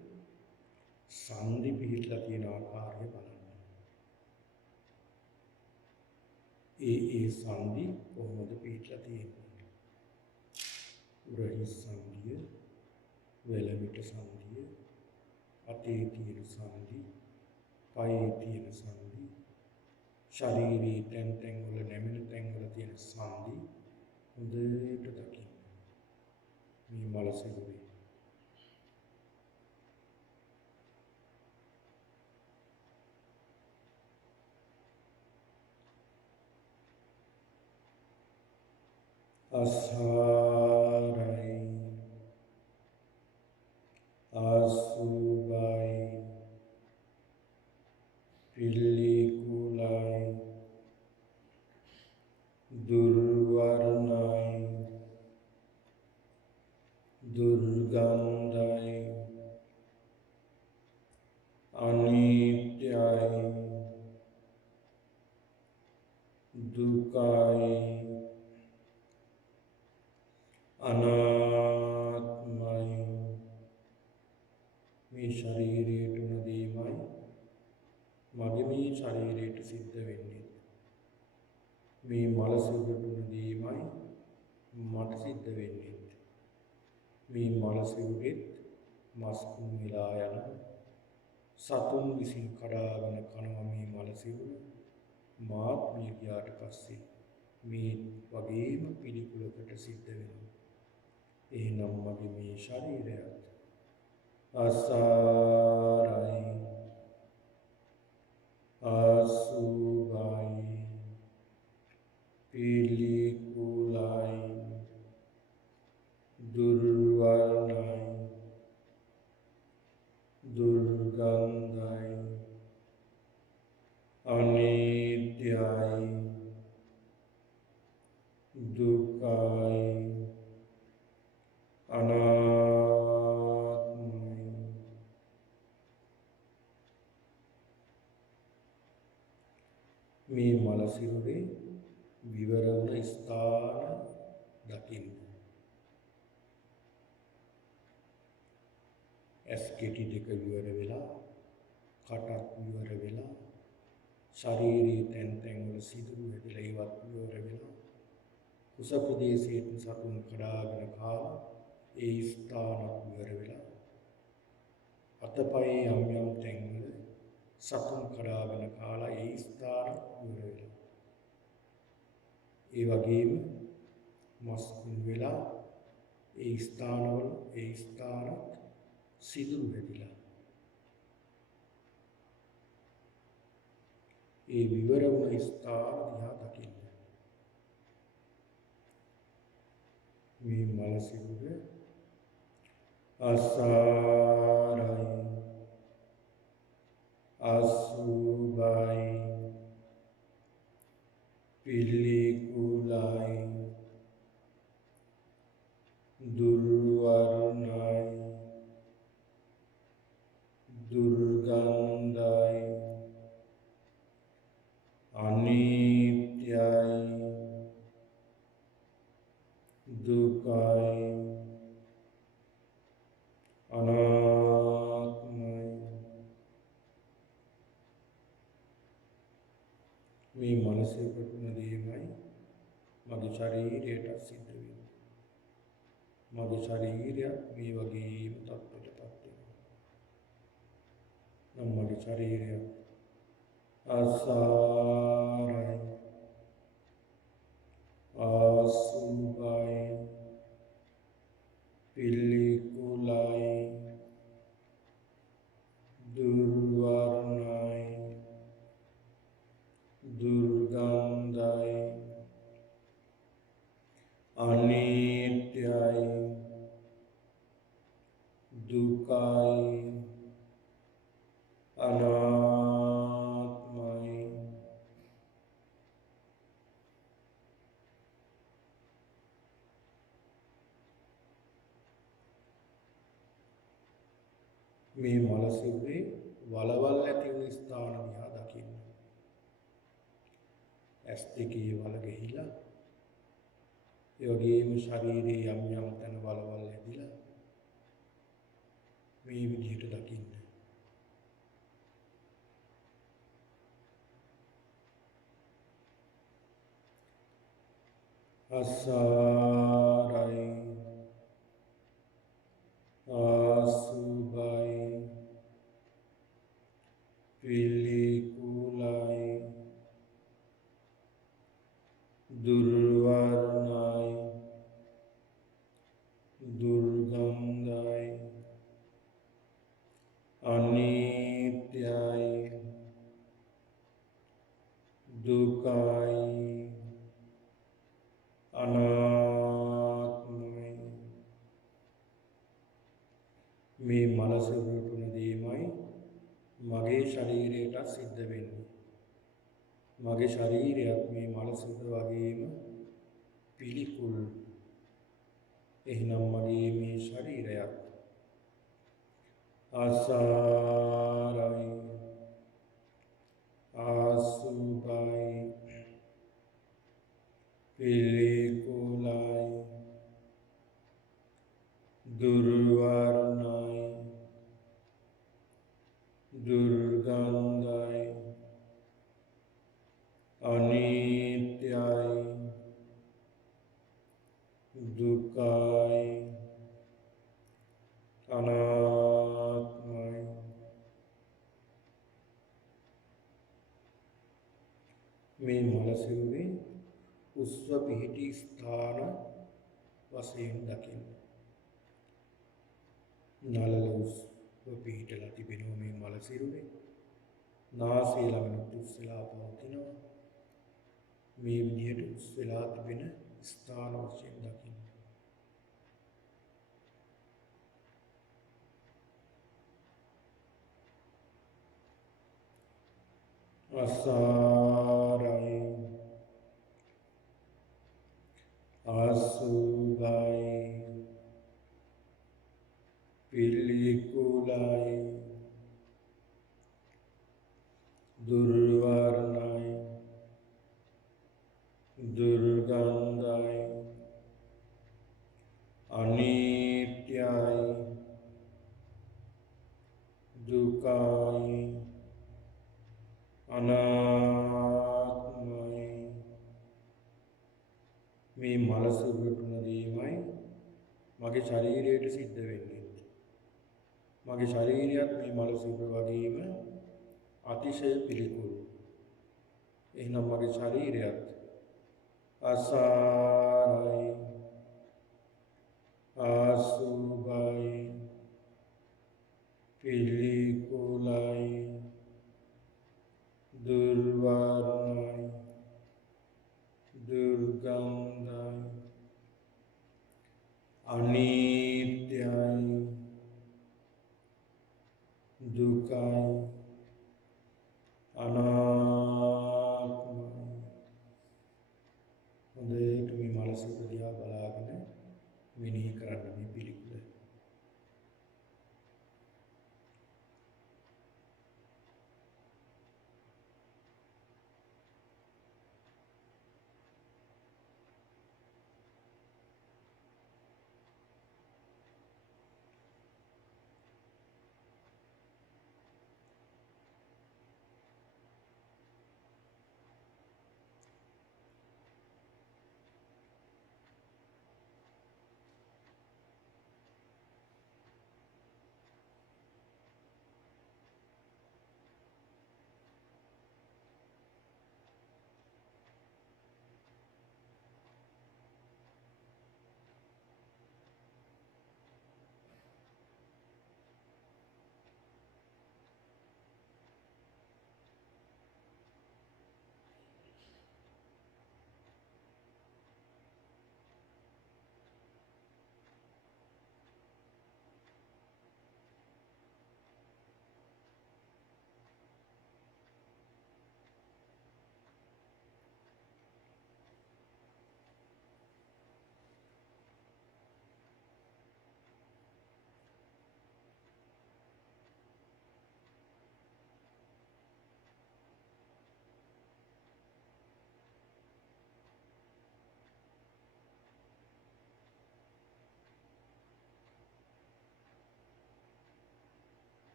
සංදි පිහිටලා තියෙන ආකාරය බලන්න. ඒ සංදි කොහොමද පිහිටලා තියෙන්නේ? උරහිස් සංදිය, වෙලමිට සංදිය, අතේ තියෙන සංදි, පයේ තියෙන සංදි, ශරීරයේ තැන් තැන් වල නැමෙන තැන් වල තියෙන සංදි හොඳට දකින්න. මේ මල සිරුරේ අසාරයි අසුභයි පිළිකුලයි දුර්වර්ණයි දුර්ගන්ධයි අනිත්‍යයි දුකයි අනාත්මයි මේ ශරීරයට උන දේමයි මගේ මේ ශරීරයට සිද්ධ වෙන්නේ මේ මල සිරුරට උන දේමයි මට සිද්ධ වෙන්නේ මේ මල සිරුරෙත් මස් කුණු වෙලා යන සතුන් විසින් කඩාගෙන කනවා මේ මල සිරුර මාත් මිය ගියාට පස්සේ මේ වගේම පිළිකුලකට සිද්ධ වෙනවා. එහෙනම් මගේ මේ ශරීරයත් අසාරයි අසුභයි පිළිකුලයි දුර්වර්ණයි දුර්ගන්ධයි අනිත්‍යයි දුකයි අනාත්මයි මේ මල සිරුරේ විවර වුණ ස්ථාන දකින්න. ඇස් කෙටි දෙක විවර වෙලා, කටත් විවර වෙලා, ශරීරයේ තැන් තැන් වල සිදුරු හැදිලා ඒවත් විවර වෙලා, කුස ප්‍රදේශයේ සතුන් කඩාගෙන කාලා ඒ ස්ථානත් විවර වෙලා, අතපයේ යම් යම් තැන්වල සතුන් කඩාගෙන කාලා ඒ ස්ථානත් විවර වෙලා, ඒ වගේම මස් කුණු වෙලා ඒ ස්ථානවල ඒ ස්ථානත් සිදුරු හැදිලා ඒ විවර වුණ ස්ථාන දිහා දකින්න. මේ මල සිරුර අසාරයි අසුභයි පිළිකුලයි දුර්වර්ණයි දුර්ගන්ධයි අනිත්‍යයි දුකයි අනාත්මයි මේ මනසේ ප්‍රතුන දේමයි මගේ ශරීරයට සිද්ධ වෙන්නේ. මගේ ශරීරය මේ වගේම තත්ත්වයටපත් වෙනවා. නම් මගේ ශරීරය අසාරයි අසුභයි පිළිකුලයි දුර්වර්ණයි දුර්ගන්ධයි අනිත්‍යයි දුකයි අනාත්මයි මේ මල සිරුරේ වලවල් ඇති වුණු ස්ථාන දිහා දකින්න. ඇස් දෙකේ වල ගැහිලා ඒ වගේම ශරීරයේ යම් යම් තැන වලවල් ඇදිලා මේ විදිහට දකින්න. අසාරයි ආසුභයි පිළිකුලයි දුර්වර්ණයි දුර්ගන්ධයි අනිත්‍යයි දුකයි අනාත්මයි. මේ මල සිරුර තුන දෙයමයි මගේ ශරීරයට සිද්ධ වෙන්නේ. මගේ ශරීරයත් මේ මල සිරුර වගේම පිළිකුල්. එහෙනම් මගේ මේ ශරීරයත් අසාරයි ආසුභයි පිළිකුලයි දුර්වර්ණයි දුර්ගන්ධයි අනිත්‍යයි දුකයි අනාත්මයි. මේ මල සිරුරේ උස්ව පිහිටි ස්ථාන වශයෙන් දකින්න. නළල උස්ව පිහිටලා තිබෙනවා මේ මල සිරුරේ. නාසය ළඟට උස් වෙලා පවතිනවා. මේ විදිහට උස් වෙලා තිබෙන ස්ථාන වශයෙන් දකින්න. අසාරයි අසුභයි පිළිකුලයි දුර්වර්ණයි දුර්ගන්ධයි අනිත්‍යයි දුකයි අනාත්මයි. මේ මල සිරුර තුන දෙයමයි මගේ ශරීරයට සිද්ධ වෙන්නේ. මගේ ශරීරයත් මේ මල සිරුර වගේම අතිශය පිළිකුල්. එහෙනම් මගේ ශරීරයත් අසාරයි ආසුභයි පිළිකුලයි දුර්වර්ණයි දුර්ගන්ධයි අනිත්‍යයි දුකයි අනාත්මයි. හොඳට මේ මල සිරුර දිහා බලාගෙන මෙනෙහි කරන්න මේ පිළිකුල.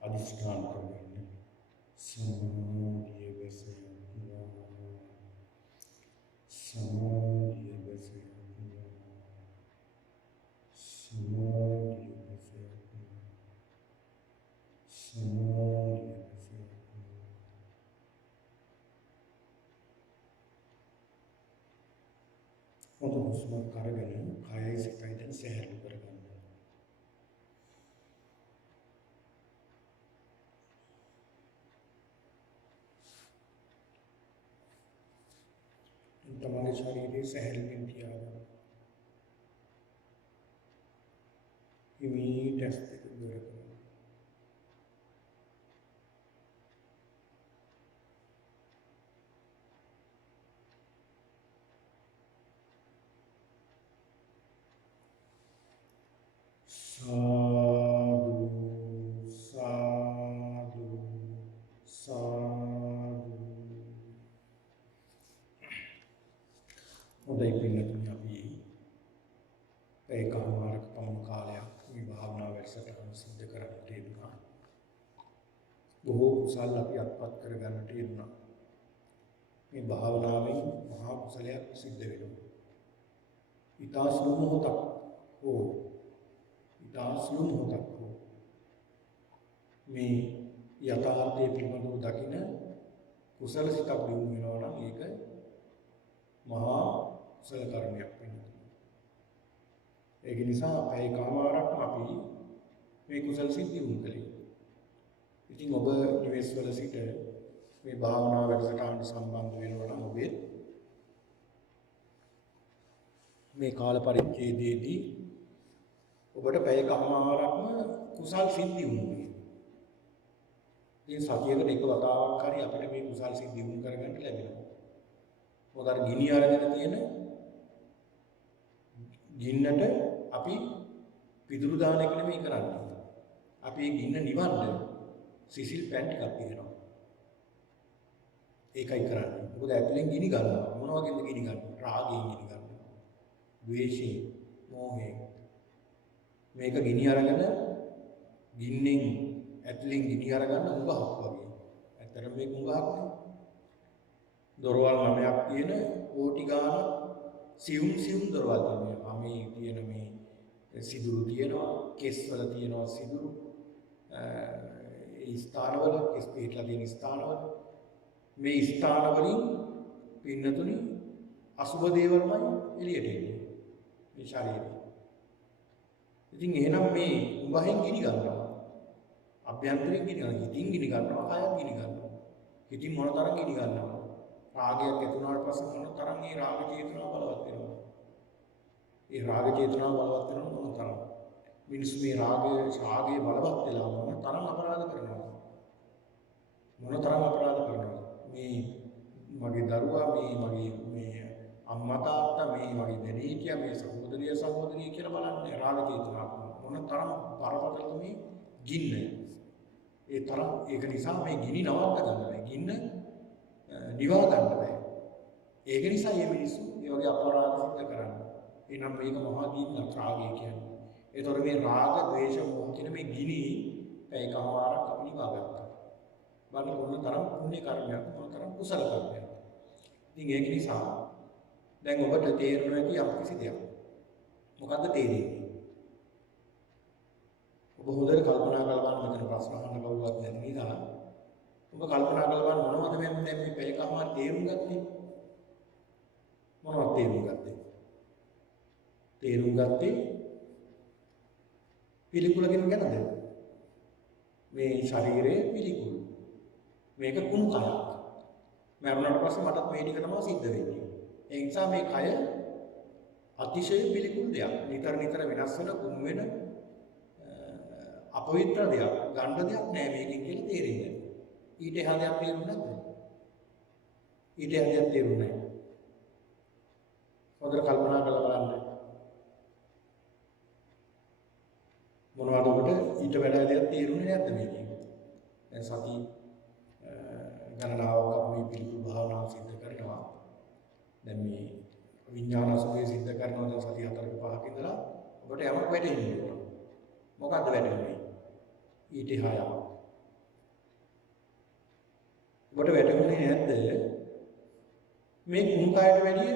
अधिष्ठान කරගන්න. සමාධිය බැසෙනවා. සමාධිය බැසෙනවා. සමාධිය බැසෙනවා. සමාධිය බැසෙනවා. හොඳ හුස්මක් අරගෙන කයයි සිතයි දැන් සැහැල්ලු කරගන්න. તમારા શરીરે સહેલું තියාගන්න. හිමීට ඇස් දෙක දුර කරගන්න. සාදු සාදු සාදු. හොඳයි පින්නතුනි, අපි ඒකමාරක පමණ කාලයක් මේ භාවනා වැඩසටහන සිද්ධ කරන්නට යෙදුණා. බොහෝ කුසල් අපි අත්පත් කරගන්නට යෙදුණා. මේ භාවනාවෙන් මහා කුසලයක් සිද්ධ වෙනවා. ඊතා සුළු මොහොතක් හෝ මේ යථාර්ථයේ පිළිබඳව දකින කුසල සිතක් දිනු වෙනවා නම් ඒක මහා කුසල කර්මයක් වෙනවා. ඒක නිසා අපේ කාමාරක්ම අපි මේ කුසල සිත් දිනු කළේ. ඉතින් ඔබ නිවෙස් වල සිට මේ භාවනා වැඩසටහනට සම්බන්ධ වෙනවා නම් ඔබේ මේ කාල පරිච්ඡේදයේදී ඔබට පැය කමාරක්ම කුසල් සිත් දිනු වෙනවා. ඉතින් සතියකට එක වතාවක් හරි අපිට මේ කුසල් සිත් දිනු කරගන්න ලැබෙනවා. මොකද අර ගිනි අරගෙන තියෙන ගින්නට අපි පිදුරු දාන එක නෙමෙයි කරන්නේ. අපි මේ ගින්න නිවන්න සිසිල් පැන් ටිකක් තියෙනවා. ඒකයි කරන්නේ. මොකද ඇතුලෙන් ගිනි ගන්නවා. මොන වගේද ගිනි ගන්නවා? රාගයෙන් ගිනි ගන්නවා. ද්වේෂයෙන්, මෝහයෙන්. මේක ගිනි අරගෙන ගින්නෙන් ඇතුලෙන් ගිනි අරගන්න උඟහක් වගේ. ඇත්තටම මේක උඟහක් නෙවෙයි. දොරවල් 9ක් තියෙන කෝටි ගාන සියුම් දොරවල් තියෙනවා. මේ තියෙන මේ සිදුරු තියෙනවා, කෙස් වල තියෙනවා සිදුරු. ඒ ස්ථානවල කෙස් පිටලා තියෙන ස්ථානවල මේ ස්ථාන වලින් පින්නතුනි අසුබ දේවල්මයි එළියට එන්නේ. මේ ශරීරය. ඉතින් එහෙනම් මේ උඹහෙන් ගිනි ගන්නවා. අභ්‍යන්තරයෙන් ගිනි ගන්නවා. හිතින් ගිනි ගන්නවා, කයෙන් ගිනි ගන්නවා. හිතින් මොන තරම් ගිනි ගන්නවා. රාගයක් ඇති වුණාට පස්සේ මොන තරම් මේ රාග චේතනාව බලවත් වෙනවද? ඒ රාග චේතනාව බලවත් වෙනවද මොන තරම්? මිනිස්සු මේ රාගය බලවත් වෙලා මොන තරම් අපරාධ කරනවද? මොන තරම් අපරාධ කරනවද? මේ මගේ දරුවා, මේ අම්මා තාත්තා, මේ මගේ දෙවියන්, මේ සහෝදරිය කියලා බලන්නේ රාග චේතනාව මොන තරම් බරපතලද මේ ගින්න. ඒ තරම් ඒක නිසා මේ ගිනි නවත්ත ගන්න බෑ. ගින්න නිවා ගන්න බෑ. ඒක නිසා මේ මිනිස්සු මේ වගේ අපරාධ සිද්ධ කරන්නේ. එහෙනම් මේක මහා ගින්නක් රාගය කියන්නේ. ඒතකොට මේ රාග, ද්වේෂ, මෝහ කියන මේ ගිනි ඒකමාරක් අපි නිවා ගත්තා. බලන්න මොන තරම් පුණ්‍ය කර්මයක්, මොන තරම් කුසල කර්මයක්. ඉතින් ඒක නිසා දැන් ඔබට තේරෙනවා ඇති යම් කිසි දෙයක්. මොකද්ද තේරෙන්නේ? ඔබ හොඳට කල්පනා කරලා බලන්න. මෙතන ප්‍රශ්න අහන්න කවුරුවත් නැති නිසා ඔබ කල්පනා කරලා බලන්න මොනවද දැන් මේ පැයකමාර තේරුම් ගත්තේ? මොනවද තේරුම් ගත්තේ? තේරුම් ගත්තේ පිළිකුල ගැනද? මේ ශරීරයේ පිළිකුල. මේක කුණු කයක්. මරණයට පස්සේ මටත් මේ ටික තමයි සිද්ධ වෙන්නේ. ඒ නිසා මේ කය අතිශය පිළිකුල් දෙයක්. නිතර වෙනස් වෙන කුණු වෙන අපවිත්‍ර දෙයක්. ගන්න දෙයක් නෑ මේකෙන් කියලා තේරෙන්නේ. ඊට එහා දෙයක් තේරුන්නේ නැද්ද? ඊට එහා දෙයක් තේරුන්නේ නැහැ. හොඳට කල්පනා කරලා බලන්න. මොනවද ඔබට ඊට වඩා දෙයක් තේරුන්නේ නැද්ද මේකෙන්? දැන් සති ගණනාවක් අපි මේ පිළිකුල් භාවනාව සිද්ධ කරනවා. දැන් මේ විඥාන අසුභය සිද්ධ කරනවා. දැන් සති 4-5ක ඉඳලා ඔබට යමක් වැටෙන්නේ. මොකද්ද වැටෙන්නේ? ඊට එහා යමක්. ඔබට වැටහුනේ නැද්ද මේ කුණු කායට වැඩිය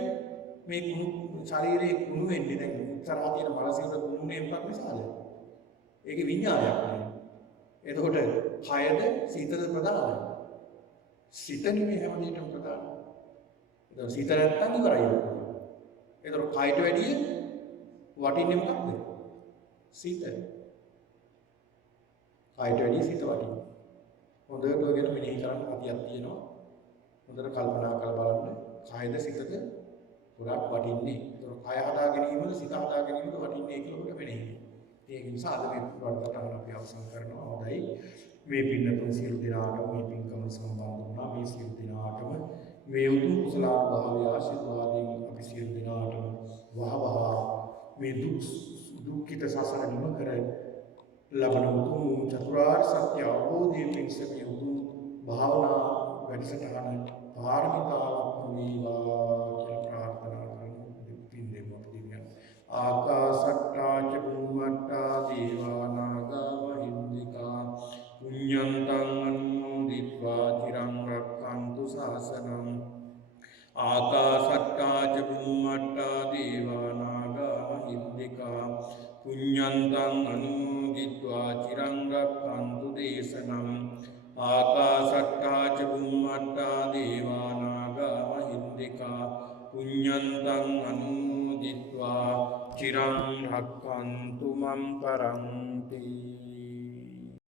මේ කුණු ශරීරයේ කුණු වෙන්නේ දැන් ඉස්සරහා තියෙන මනසින්ද කුණු වෙනපක් නිසාද? ඒකේ විඤ්ඤාණයක් නෑ. එතකොට කයද සිතද ප්‍රධානයි. සිත නෙමෙයි හැම දෙයකම ප්‍රධානයි. එතකොට සිත නැත්තම් ඉවරයි. එතකොට කයට වැඩිය වටින්නේ මොකක්ද? සිත. කයට වැඩිය සිත වටිනවා. හොඳට ඔයගෙන මෙනෙහි කරන්න හතියක් තියෙනවා. හොඳට කල්පනා කරලා බලන්න. කයද සිතද ගොඩාක් වටින්නේ. ඒතකොට කය හදා ගැනීමද සිත හදා ගැනීමද වටින්නේ කියලා ඔබට මෙනෙහි. ඒක නිසා අද මේ වර්තමාන අපි අවසන් කරනවා. හොඳයි. මේ පින්නතුන් සියලු දෙනාටම මේ පින්කම සම්බන්ධ වුණා. මේ සියලු දෙනාටම මේ උතුම් කුසලානුභාවය ආශිර්වාදයෙන් අපි සියලු දෙනාටම වහවහ මේ දුක්ඛිත සසර නිම කර ලබන උතුම් චතුරාර්ය සත්‍ය අවබෝධයෙන් පිණිස මේ උතුම් භාවනා වැඩසටහන පාරමිතාවක් වේවා කියලා ප්‍රාර්ථනා කරමු. පින් දෙමු අපි දිව්‍යන්. ආකාශට්ටා ච බුම්මට්ටා දේවා නාග මහින්దికා පුඤ්ඤන්තං අනුමෝදිत्वा චිරං රක්ඛන්තු ශාසනං. ආකාශට්ටා ච බුම්මට්ටා දේවා නාග මහින්దికා පුඤ්ඤන්තං අනුමෝදිत्वा චිරං රක්ඛන්තු දේශනං. ආකාශට්ටා ච බුම්මට්ටා දේවා නාග මහින්దికා පුඤ්ඤන්තං අනුමෝදිत्वा චිරං රක්ඛන්තු මම් පරන්ති.